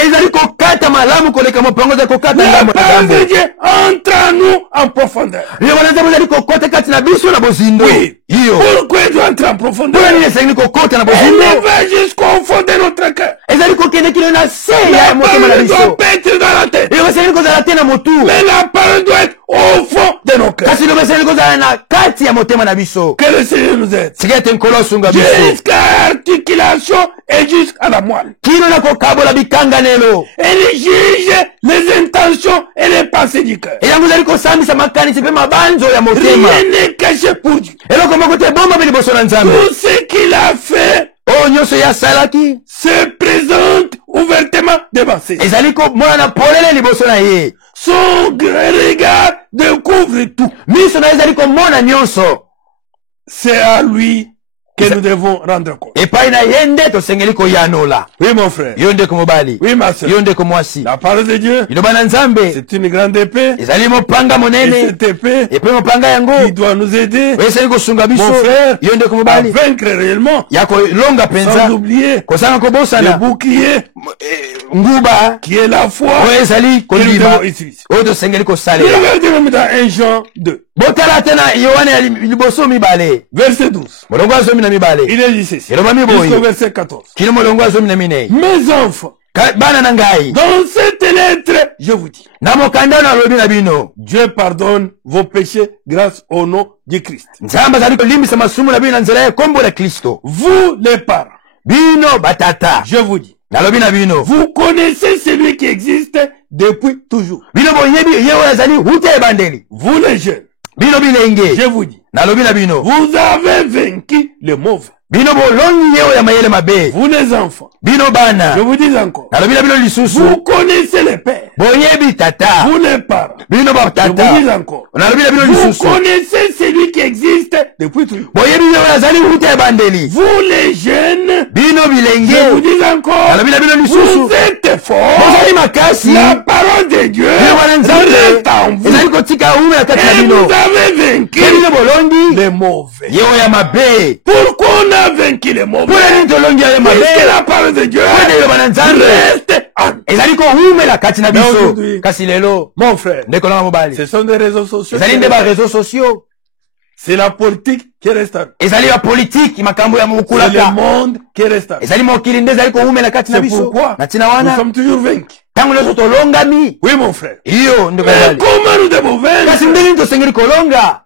parole de Dieu entre en nous en profondeur. Oui. Pourquoi il doit entrer en profondeur? Elle va jusqu'au fond de notre cœur. La parole doit pas être dans la tête. Mais la parole doit être au fond de nos cœurs. Que le Seigneur nous aide. Jusqu'à l'articulation et jusqu'à la moelle. Elle juge les intentions et les pensées du cœur. Rien n'est caché pour Dieu. Tout ce qu'il a fait se présente ouvertement devant ses yeux. Son regard découvre tout. C'est à lui que nous devons rendre compte. Epai na yende tosengeli koyanola. Oui, mon frère. Yonde komobali. Oui, ma sœur. Yonde komwasi. La parole de Dieu, Ilobana nzambe. c'est une grande épée. Ezali mopanga Et monene. cette épée Epai mopanga yango. qui doit nous aider, Weseli kosunga biso. mon frère, Yonde à komobali. vaincre réellement. Yako longa penza. Sans oublier Kosanga le kobosana. bouclier Nguba. qui est la foi. Ezali Que nous kolima. devons utiliser. Oyo tosengeli kosalela. Regardez même dans 1 Jean 2, Botala tena Yohane ya liboso mibale. verset 12. Molongo ya zomi na mibale. Il est dit ceci. Iloba miboyi. Jusqu'au verset 14. Kino molongo ya zomi na minei. Mes enfants, Bana na ngai. dans cette lettre, je vous dis, Na mokanda na lobi na bino. Dieu pardonne vos péchés grâce au nom du Christ. Nzamba zali kolimbisa masumu na bino na nzela ya kombo la Kristo. Vous, les parents, Bino batata. je vous dis, Na lobi na bino. vous connaissez celui qui existe depuis toujours. Bino boyebi yewe azali hute ebandeli. Vous, les jeunes, Bino bilenge. je vous dis, Na lobi na bino. vous avez vaincu le mauvais. Bino bolongi yewe ya mayele mabe. Vous, les enfants, Bino bana. je vous dis encore, Na lobi na bino lisusu. vous connaissez les pères. Boyebi tata. Vous, les parents, Bino je batata. vous dis encore, Na lobi na bino vous lisusu. connaissez celui qui existe depuis toujours. Boyebi yewe azali hute ebandeli. Vous, les jeunes, Bino je vous bilenge. dis encore, Na lobi na bino lisusu. vous êtes forts. Bozali makasi. La parole de Dieu Yewe nzambe. reste en vous. Ezali kotika ume na kati na Et bino. vous avez vaincu Bino bolongi. les mauvais. Yewe ya mabe. Pourquoi on a vaincu les mauvais? Pula nini tolongi ya mabe. Puisque la parole de Dieu Kwende yo bana nzambe. reste en nous. Ezali koumela kati na Mais biso. aujourd'hui, Kasi lelo. Mon frère, Ndeko na mobali. ce sont des réseaux sociaux. Ezali nde ba réseaux sociaux. C'est la politique qui reste en nous. Ezali ya politique makambo ya C'est le mukulaka. monde qui reste en nous. Ezali mokili nde ezali koumela kati na C'est biso. pourquoi Na tina nous wana. sommes toujours vaincus. Tango leso tolongami. Oui, mon frère. Iyo ndeko Mais mobali. comment nous devons Kasi vaincre? ndeni tosengeli kolonga.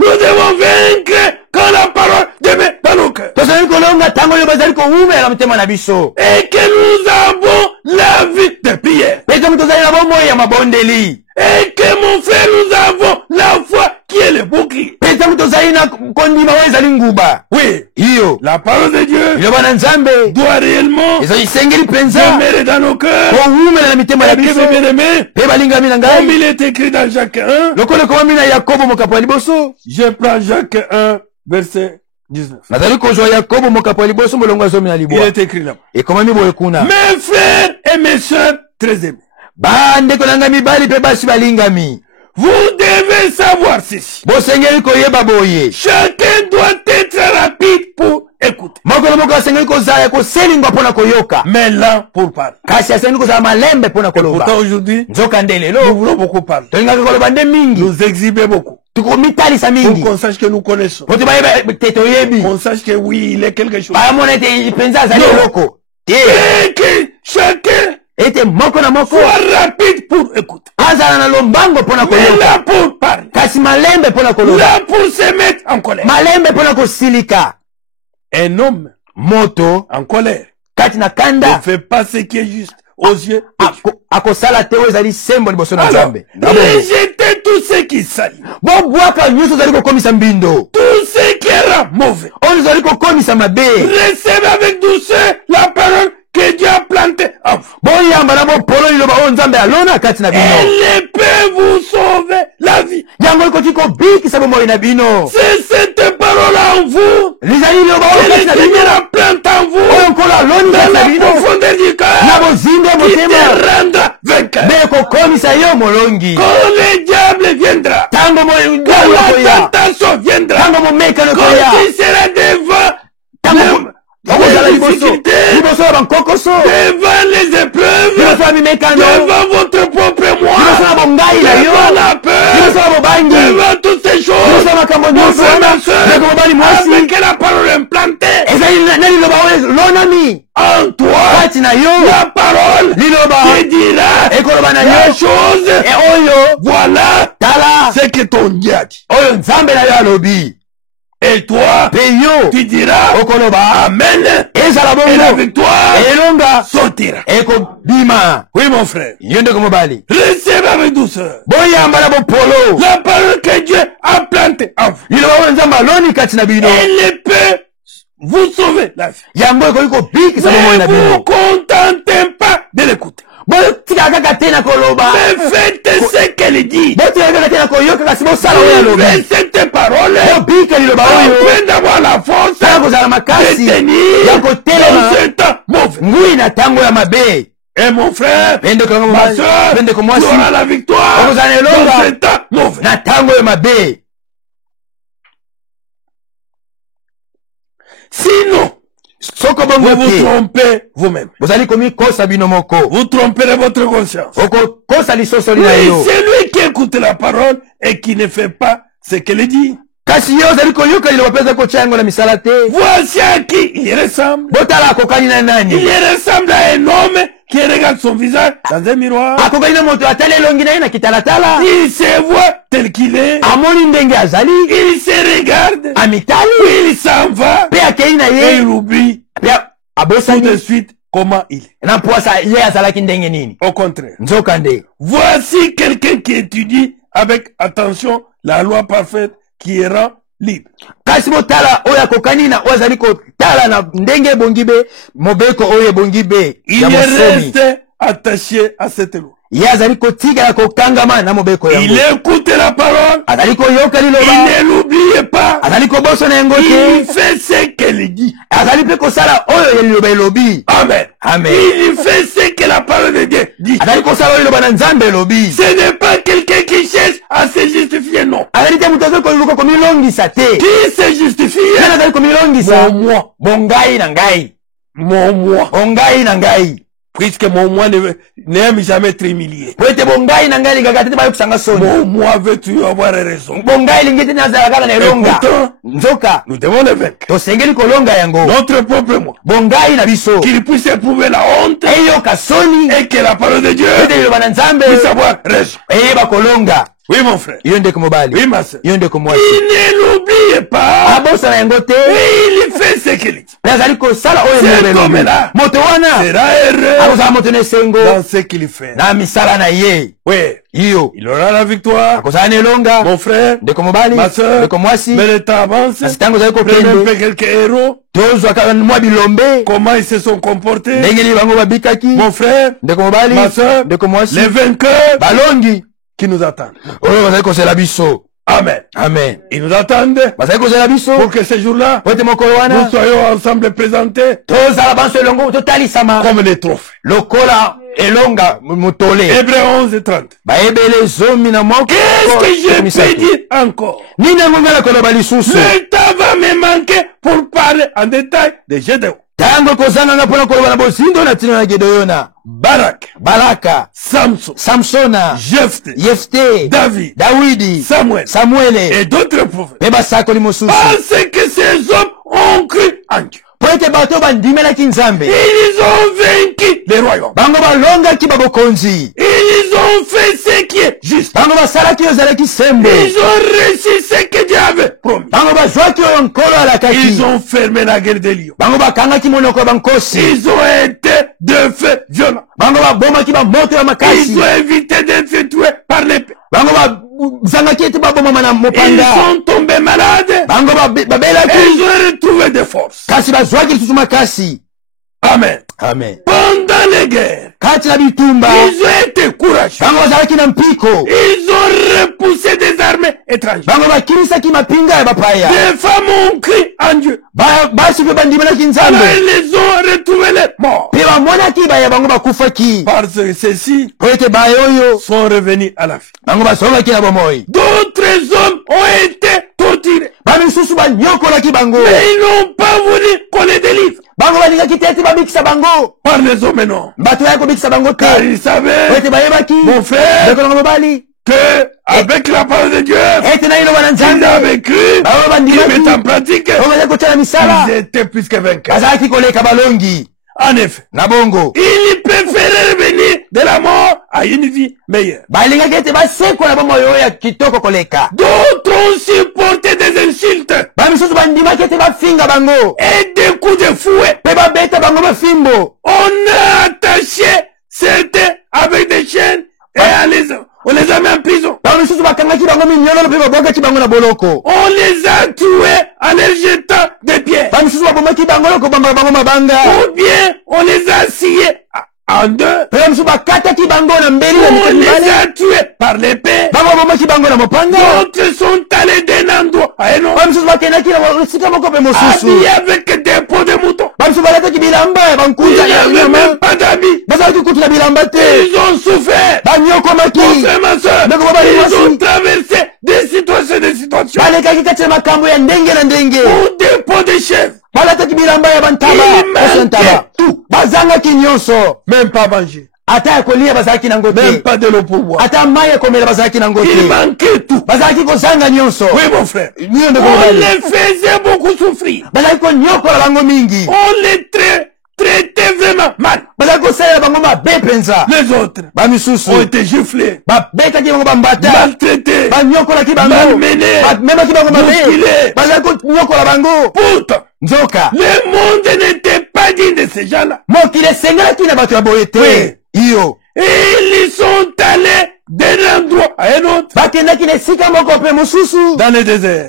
Nous devons vaincre quand la parole demeure dans nos cœurs. Tosengeli kolonga tango yo bazali koumela mutema na biso. Et que nous avons la vie de prière. Peto mutozali na bomoi ya mabondeli. Et que mon frère, nous avons la foi qui est le bouclier. Peto mutozali na kondima wa ezali nguba. Oui, Iyo. la parole de Dieu Yo bana nzambe. doit réellement Ezo isengeli penza. demeurer dans nos cœurs. Koumela na mitema na Et que biso. mes bien-aimés, Pe balingami na comme ngai. il est écrit dans Jacques 1, Lokole komami na Yakobo mokapo ya liboso. je prends Jacques 1, verset 19. Nazali kozwa Yakobo mokapo ya liboso molongo ya zomi na Il libwa. est écrit là-bas. Ekomami boye kuna. Mes frères et mes sœurs très aimés, Bandeko na ngai mibali pe basi balingami. vous devez savoir ceci. Bosengeli koyeba boye. Chacun doit être rapide pour écouter, Moko na moko asengeli kozala koselingwa mpona koyoka. mais lent pour parler. Kasi asengeli kozala malembe mpona Pourtant koloba. aujourd'hui, Nzoka nde nous lelo. voulons beaucoup parler. Tolingaka koloba nde mingi. Nous exhiber beaucoup. Tukomitalisa Pour mingi. qu'on sache que nous connaissons. Po tobayeba te toyebi. Qu'on sache que oui, il est quelque chose. Bayamona ete penza azali Non. eloko. Te. Et que chacun Ete moko na moko. soit rapide pour écouter. Azala na lombango mpona Mais koyoka. là pour parler. Kasi malembe mpona koloba. Là pour se mettre en colère. Malembe mpona kosilika. Un homme Moto en colère kati na ne kanda fait pas ce qui est juste aux yeux de Dieu. akosala te oyo ezali sembo liboso na Alors, nzambe. rejetez tout ce qui salit, Bobwaka nyonso ozali kokomisa mbindo. tout ce qui rend mauvais. Oyo ozali kokomisa mabe. Recevez avec douceur la parole que Dieu a plantée en vous. Boyamba na bopolo liloba oyo nzambe alona kati na bino. Elle peut vous sauver la vie. Yango ekoti kobikisa bomoi na bino. C'est cette parole en vous Lizali liloba oyo que kati le na Seigneur bino. a planté en vous Oyo nkolo aloni dans kati na la bino. profondeur du Na cœur bozindo ya qui motema. te rendra vainqueur. Be kokomisa yo molongi. Quand le diable viendra, Tango quand ntango la koya. tentation viendra, Tango momeka quand koya. tu seras devant Tango okozala les liboso. difficultés, Liboso ya bankokoso. devant les épreuves, Liboso ya mimekano. devant votre propre Liboso moi, ya bongai na yo. devant la peur, Liboso ya bobangi. devant toutes ces Liboso choses, ya makambo mon nyonso frère, wana. ma soeur, Ndeko mobali mwasi. avec la parole implantée Ezali na liloba oyo lonami. en toi, Kati na yo. la parole Liloba. qui dira Ekoloba na la yo. chose, E oyo. voilà Tala. ce que ton Dieu a dit. Oyo nzambe na yo alobi. Et toi, Pe yo. tu diras Okoloba. Amen. Ezala Et la bongo. victoire Elonga. sortira. Ekobima. Oui, mon frère. Yo ndeko mobali. Recevez avec douceur Boyamba na bopolo. la parole que Dieu a plantée en vous. Liloba oyo nzambe aloni kati na bino. Elle peut vous sauver la vie. Yango ekoki kobikisa bomoi Mais na vous bino. ne contentez pas de l'écouter. Mais faites ce qu'elle dit. Ouvrez cette parole. Afin d'avoir la force de tenir dans ce temps mauvais. Et mon frère, ma soeur, tu auras la victoire dans ce temps mauvais. Sinon, vous vous trompez vous-même. Vous tromperez votre conscience. Et celui qui écoute la parole et qui ne fait pas ce qu'elle dit, voici à qui il ressemble. Il ressemble à un homme qui regarde son visage dans un miroir. Il se voit tel qu'il est. Il se regarde. Il s'en va. Et il oublie tout de suite comment il est. Au contraire. Voici quelqu'un qui étudie avec attention la loi parfaite qui rend libre. Il reste attaché à cette loi. Il écoute la parole. Il ne l'oublie pas. Il fait ce qu'elle dit. Amen. Il fait ce que la parole de Dieu dit. Ce n'est pas quelqu'un qui cherche à se justifier, non. Qui se justifie? Mon moi. Puisque mon moi n'aime jamais être humilié. Mon moi veut toujours avoir raison. Et pourtant, nous devons le vaincre. Notre propre moi. Qu'il puisse éprouver la honte. Et que la parole de Dieu puisse avoir raison. Oui, mon frère. Oui, ma soeur. Il ne l'oublie pas. Et il fait ce qu'il dit. C'est comme là. Sera heureux dans ce qu'il fait. Oui. Il aura la victoire. Mon frère, ma soeur, mais le temps avance. Prenez un peu quelques héros. Comment ils se sont comportés. Mon frère, ma soeur, les vainqueurs qui nous attendent. Amen. Amen. Ils nous attendent pour que ce jour-là, nous soyons ensemble présentés comme des trophées. Hébreux 11:30. Qu'est-ce que je peux dire encore? Le temps va me manquer pour parler en détail de Gédéon. Baraka, Samsona, Jephthé, David, Samuel et d'autres prophètes. Parce que ces hommes ont cru en Dieu. Ils ont vaincu les royaumes. Ils ont fait ce qui est juste. Ils ont reçu ce que Dieu avait promis. Ils ont fermé la guerre des lions. Ils ont été de feu violents. Ils ont évité d'être tués par l'épée. Ils sont tombés malades. Ils ont retrouvé des forces. Amen. Amen. Pendant les guerres, ils ont été courageux. Ils ont repoussé des armées étrangères. Des femmes ont crié en Dieu. Alors ils les ont retrouvés les morts. Parce que ceux-ci sont revenus à la vie. D'autres hommes ont été torturés. Mais ils n'ont pas voulu qu'on les délivre. Par les hommes, non. Car ils savaient, mon frère, que avec la parole de Dieu, ils avaient cru, ils mettaient en pratique, ils étaient plus que vainqueurs. En effet, il préférait revenir de la mort à une vie meilleure. D'autres ont supporté des insultes et des coups de fouet. On a attaché certains avec des chaînes et on les a mis en prison. On les a tués en les jetant des pierres. Ou bien on les a sciés en deux. On les a tués par l'épée. D'autres sont allés d'un endroit à un autre, habillés avec des peaux de mouton. Il n'y avait même pas d'habits. Ils ont souffert. Frères, ma soeur, ils ont traversé des situations. Ou des peaux de chèvre. Même pas manger. Même pas de l'eau pour boire. Il manquait tout. Oui, mon frère. On les faisait beaucoup souffrir. On les traitait vraiment mal. Les autres ont été giflés, maltraités, malmenés, bousculés. Pourtant, le monde n'était pas digne de ces gens-là. Oui. Et ils sont allés d'un endroit à un autre, dans les déserts,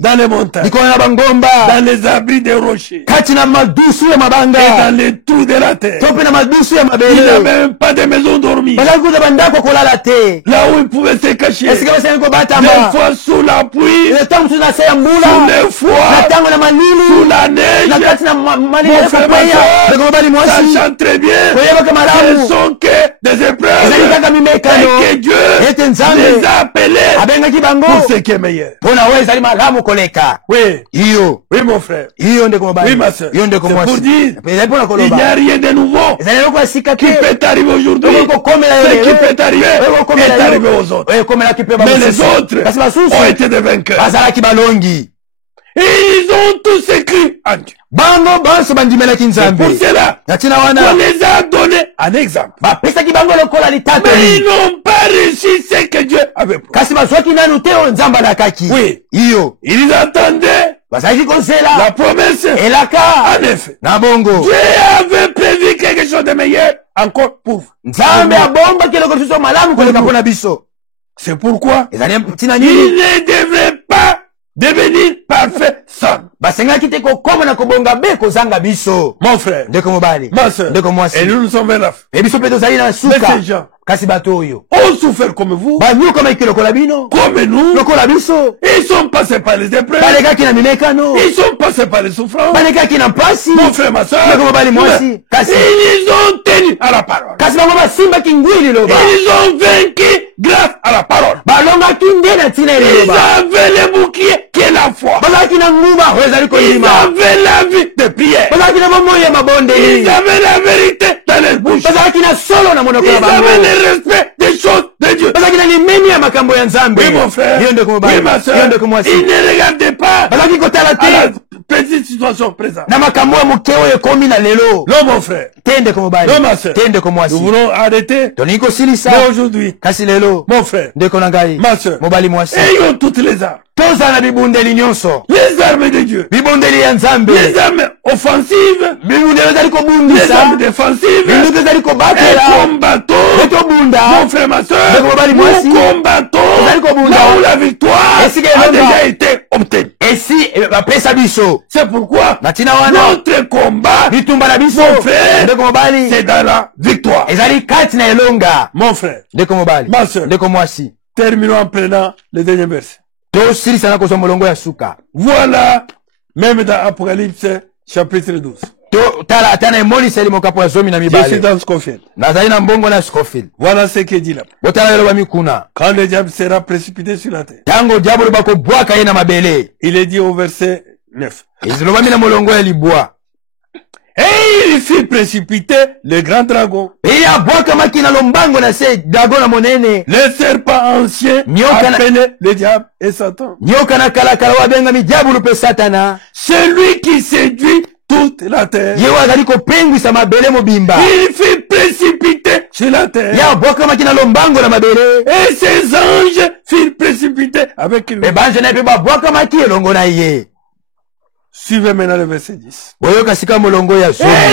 dans les montagnes, dans les abris des rochers, et dans les trous de la terre. Il n'avait même pas de maison dormir, là où ils pouvaient se cacher, des fois sous la pluie, sous le froid, sous la neige. Mon frère, ma soeur, sachant très bien ce sont que des épreuves, et que Dieu les a appelés pour ce qui est meilleur. Oui, oui mon frère, oui ma soeur, c'est pour dire, il n'y a rien de nouveau qui peut arriver aujourd'hui. Ce qui peut arriver est arrivé aux autres, mais les autres ont été des vainqueurs. Et ils ont tous écrit en Dieu. C'est pour cela qu'on les a donné un exemple. Mais ils n'ont pas réussi ce que Dieu avait promis. Oui, ils attendaient la promesse. En effet, Dieu avait prévu quelque chose de meilleur encore pour vous. C'est pourquoi il ne devrait pas devenir parfait sans. Mon frère, ma soeur, et nous sommes vers la fin. Mais ces gens ont souffert comme vous, comme nous. Ils sont passés par les épreuves, ils sont passés par les souffrances. Mon frère, ma soeur, ils ont tenu à la parole. Ils ont vaincu grâce à la parole. Ils avaient le bouclier qui est la foi. Ils avaient la vie de prière. Ils avaient la vérité dans les bouches. Ils avaient le respect des choses de Dieu. Oui, mon frère. Oui, ma soeur. Ils ne regardaient pas à la petite situation présente. Non, mon frère. Non, ma soeur. Nous voulons arrêter. Mais aujourd'hui, mon frère, ma soeur, ayons toutes les armes. Les armes de Dieu. Les armes offensives. Les armes défensives. Et combattons. Mon frère, ma soeur, nous combattons là où la victoire a déjà été obtenue. C'est pourquoi notre combat, mon frère, c'est dans la victoire. Mon frère, ma soeur, terminons en prenant le dernier verset. Voilà, même dans Apocalypse chapitre 12. Je suis dans Scofield. Voilà ce qu'il dit là. Quand le diable sera précipité sur la terre, il est dit au verset 9. Et il fit précipiter le grand dragon, le serpent ancien appelé le diable et Satan, celui qui séduit toute la terre. Il fit précipiter sur la terre, et ses anges firent précipiter avec lui. Suivez maintenant le verset 10. Et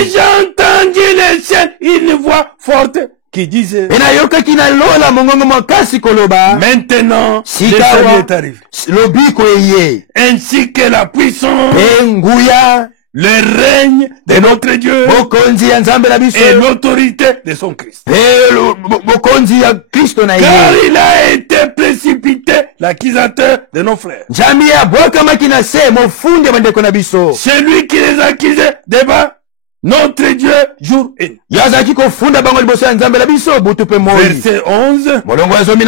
j'entendis le ciel une voix forte qui disait, maintenant, le salut est arrivé, ainsi que la puissance le règne de notre Dieu et l'autorité de son Christ. Car il a été précipité, l'accusateur de nos frères. C'est lui qui les accusait devant notre Dieu jour et nuit. Verset 11. Ils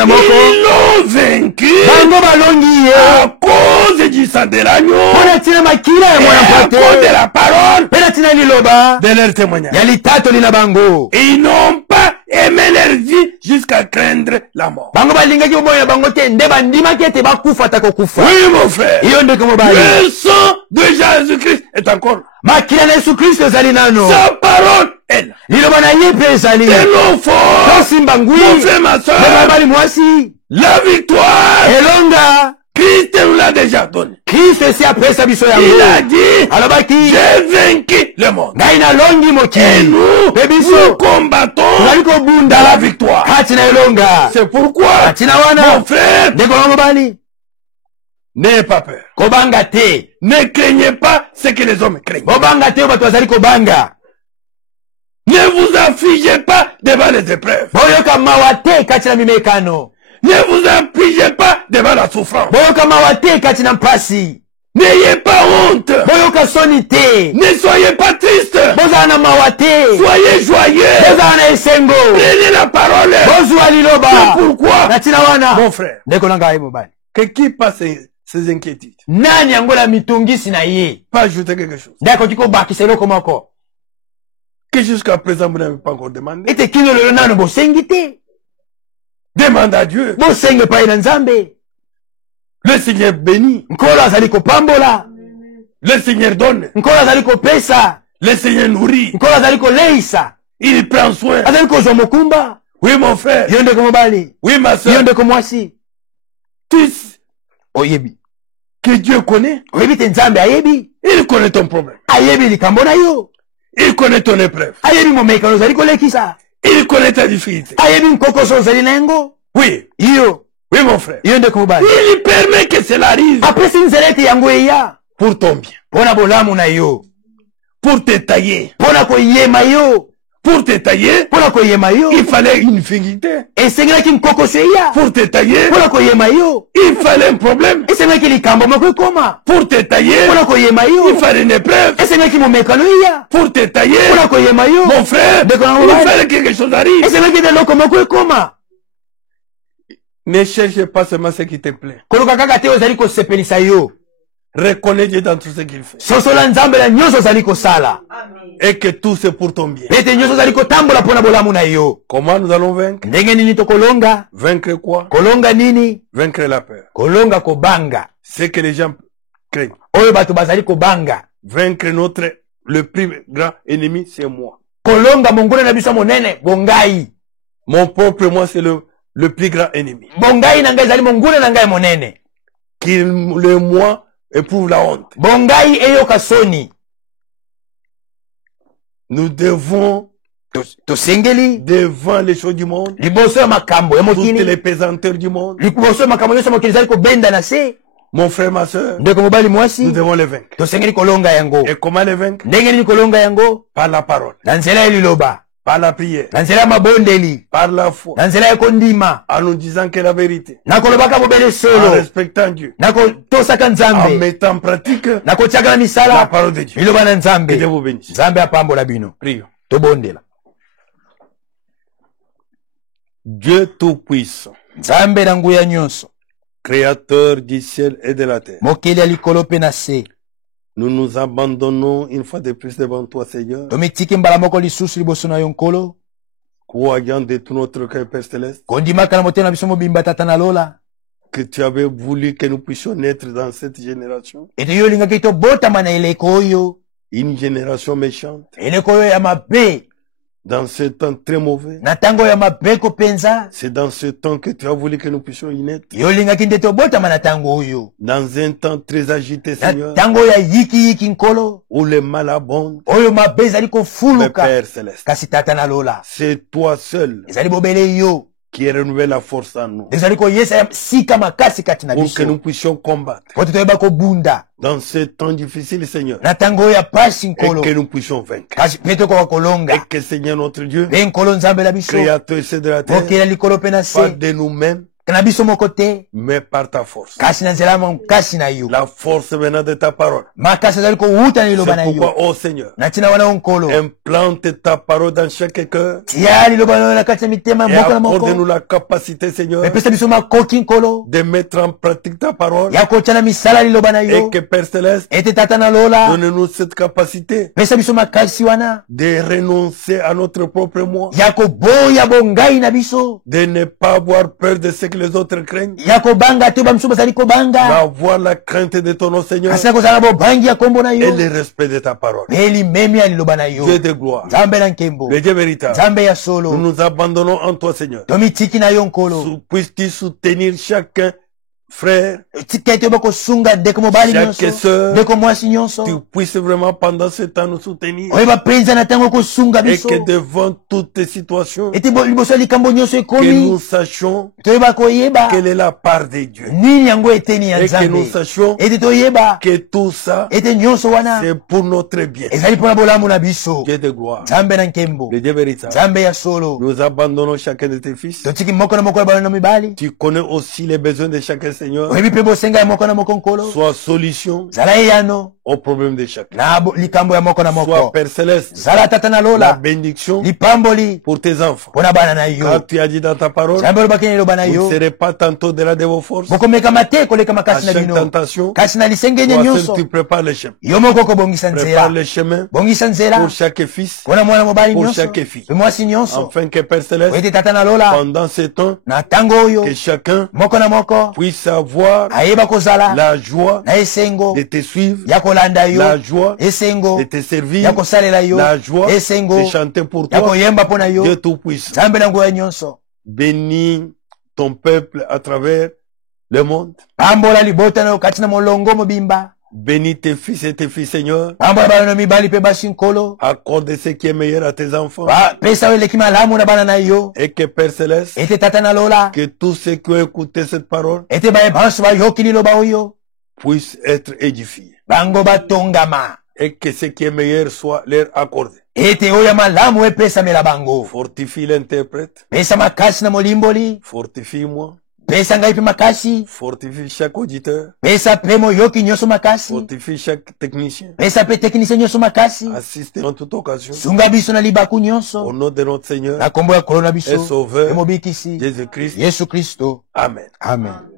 l'ont vaincu à cause du sang de l'agneau et à cause de la parole de leur témoignage. Et ils n'ont pas aimé leur vie jusqu'à craindre la mort. Oui, mon frère. Le sang de Jésus-Christ est encore là. Sa parole est là. C'est nos forces, mon frère, ma soeur. La victoire, Christ nous l'a déjà donné. Il a dit, j'ai vaincu le monde. Et nous combattons dans la victoire. C'est pourquoi, mon frère, n'ayez pas peur. Ne craignez pas ce que les hommes craignent. Ne vous affligez pas devant les épreuves. Ne vous affligez pas devant la souffrance. N'ayez pas honte. Ne soyez pas triste. Soyez joyeux. Prenez la parole. C'est pourquoi, mon frère, que qui passe ses inquiétudes, pas ajouter quelque chose que jusqu'à présent vous n'avez pas encore demandé. Demande à Dieu. Le Seigneur bénit. Le Seigneur donne. Le Seigneur nourrit. Il prend soin. Oui, mon frère. Oui, ma soeur. Tous que Dieu connaît. Il connaît ton problème. Il connaît ton épreuve. Il connaît ta difficulté. Oui. Oui, mon frère. Il permet que cela arrive pour ton bien. Pour te tailler. Pour te tailler, il fallait une difficulté. Pour te tailler, il fallait un problème. Pour te tailler, il fallait une épreuve. Pour te tailler, mon frère, il fallait que quelque chose arrive. Ne cherche pas seulement ce qui te plaît. Reconnais Dieu dans tout ce qu'il fait. Et que tout c'est pour ton bien. Comment nous allons vaincre? Vaincre quoi? Vaincre la peur. C'est que les gens craignent. Vaincre le plus grand ennemi, c'est moi. Mon propre moi, c'est le plus grand ennemi. Qui le moi éprouve la honte. Nous devons devant les choses du monde, toutes les pesanteurs du monde, mon frère, ma soeur, nous devons les vaincre. Et comment les vaincre? Par la parole, par la prière, par la foi, en nous disant que la vérité, en respectant Dieu, en mettant en pratique la parole de Dieu. Que Dieu vous bénisse. Prions. Dieu Tout-Puissant, Créateur du ciel et de la terre, nous nous abandonnons une fois de plus devant toi, Seigneur, croyant de tout notre cœur, Père Céleste, que tu avais voulu que nous puissions naître dans cette génération, une génération méchante, dans ce temps très mauvais. C'est dans ce temps que tu as voulu que nous puissions y naître. Dans un temps très agité, Seigneur, où le mal abonde. Mais Père Céleste, c'est toi seul qui renouvelle la force en nous. Pour que nous puissions combattre dans ce temps difficile, Seigneur. Et que nous puissions vaincre. Et que Seigneur notre Dieu, Créateur de la terre, pas de nous-mêmes, mais par ta force. La force venant de ta parole. C'est pourquoi, oh Seigneur, implante ta parole dans chaque cœur. Et accorde-nous la capacité, Seigneur, de mettre en pratique ta parole. Et que Père Céleste, donne-nous cette capacité de renoncer à notre propre moi. De ne pas avoir peur de ce que les autres craignent. Avoir la crainte de ton nom, Seigneur. Et le respect de ta parole. Dieu de gloire. Le Dieu véritable. Nous nous abandonnons en toi, Seigneur. Puisses-tu soutenir chacun, frère, chaque sœur, tu puisses vraiment pendant ce temps nous soutenir. Et que devant toutes les situations, que nous sachions quelle est la part de Dieu. Et que nous sachions que tout ça, c'est pour notre bien. Dieu de gloire. Le Dieu véritable. Nous abandonnons chacun de tes fils. Tu connais aussi les besoins de chacun, Seigneur. Soit solution au problème de chacun. Soit Père Céleste, la bénédiction pour tes enfants. Quand tu as dit dans ta parole, vous ne serez pas tantôt de la de vos forces. À chaque tentation, tu prépares le chemin. Prépare le chemin pour chaque fils, pour chaque fille. Afin que Père Céleste, pendant ce temps, que chacun puisse avoir la joie de te suivre, la joie de te servir, la joie de chanter pour toi, Dieu Tout-Puissant. Bénis ton peuple à travers le monde. Bénis tes fils et tes filles, Seigneur. Accorde ce qui est meilleur à tes enfants. Et que Père Céleste, que tous ceux qui ont écouté cette parole puissent être édifiés. Et que ce qui est meilleur soit leur accordé. Fortifie l'interprète. Fortifie-moi. Fortifie chaque auditeur. Fortifie chaque technicien. Assiste en toute occasion. Au nom de notre Seigneur et Sauveur Jésus-Christ. Amen. Amen.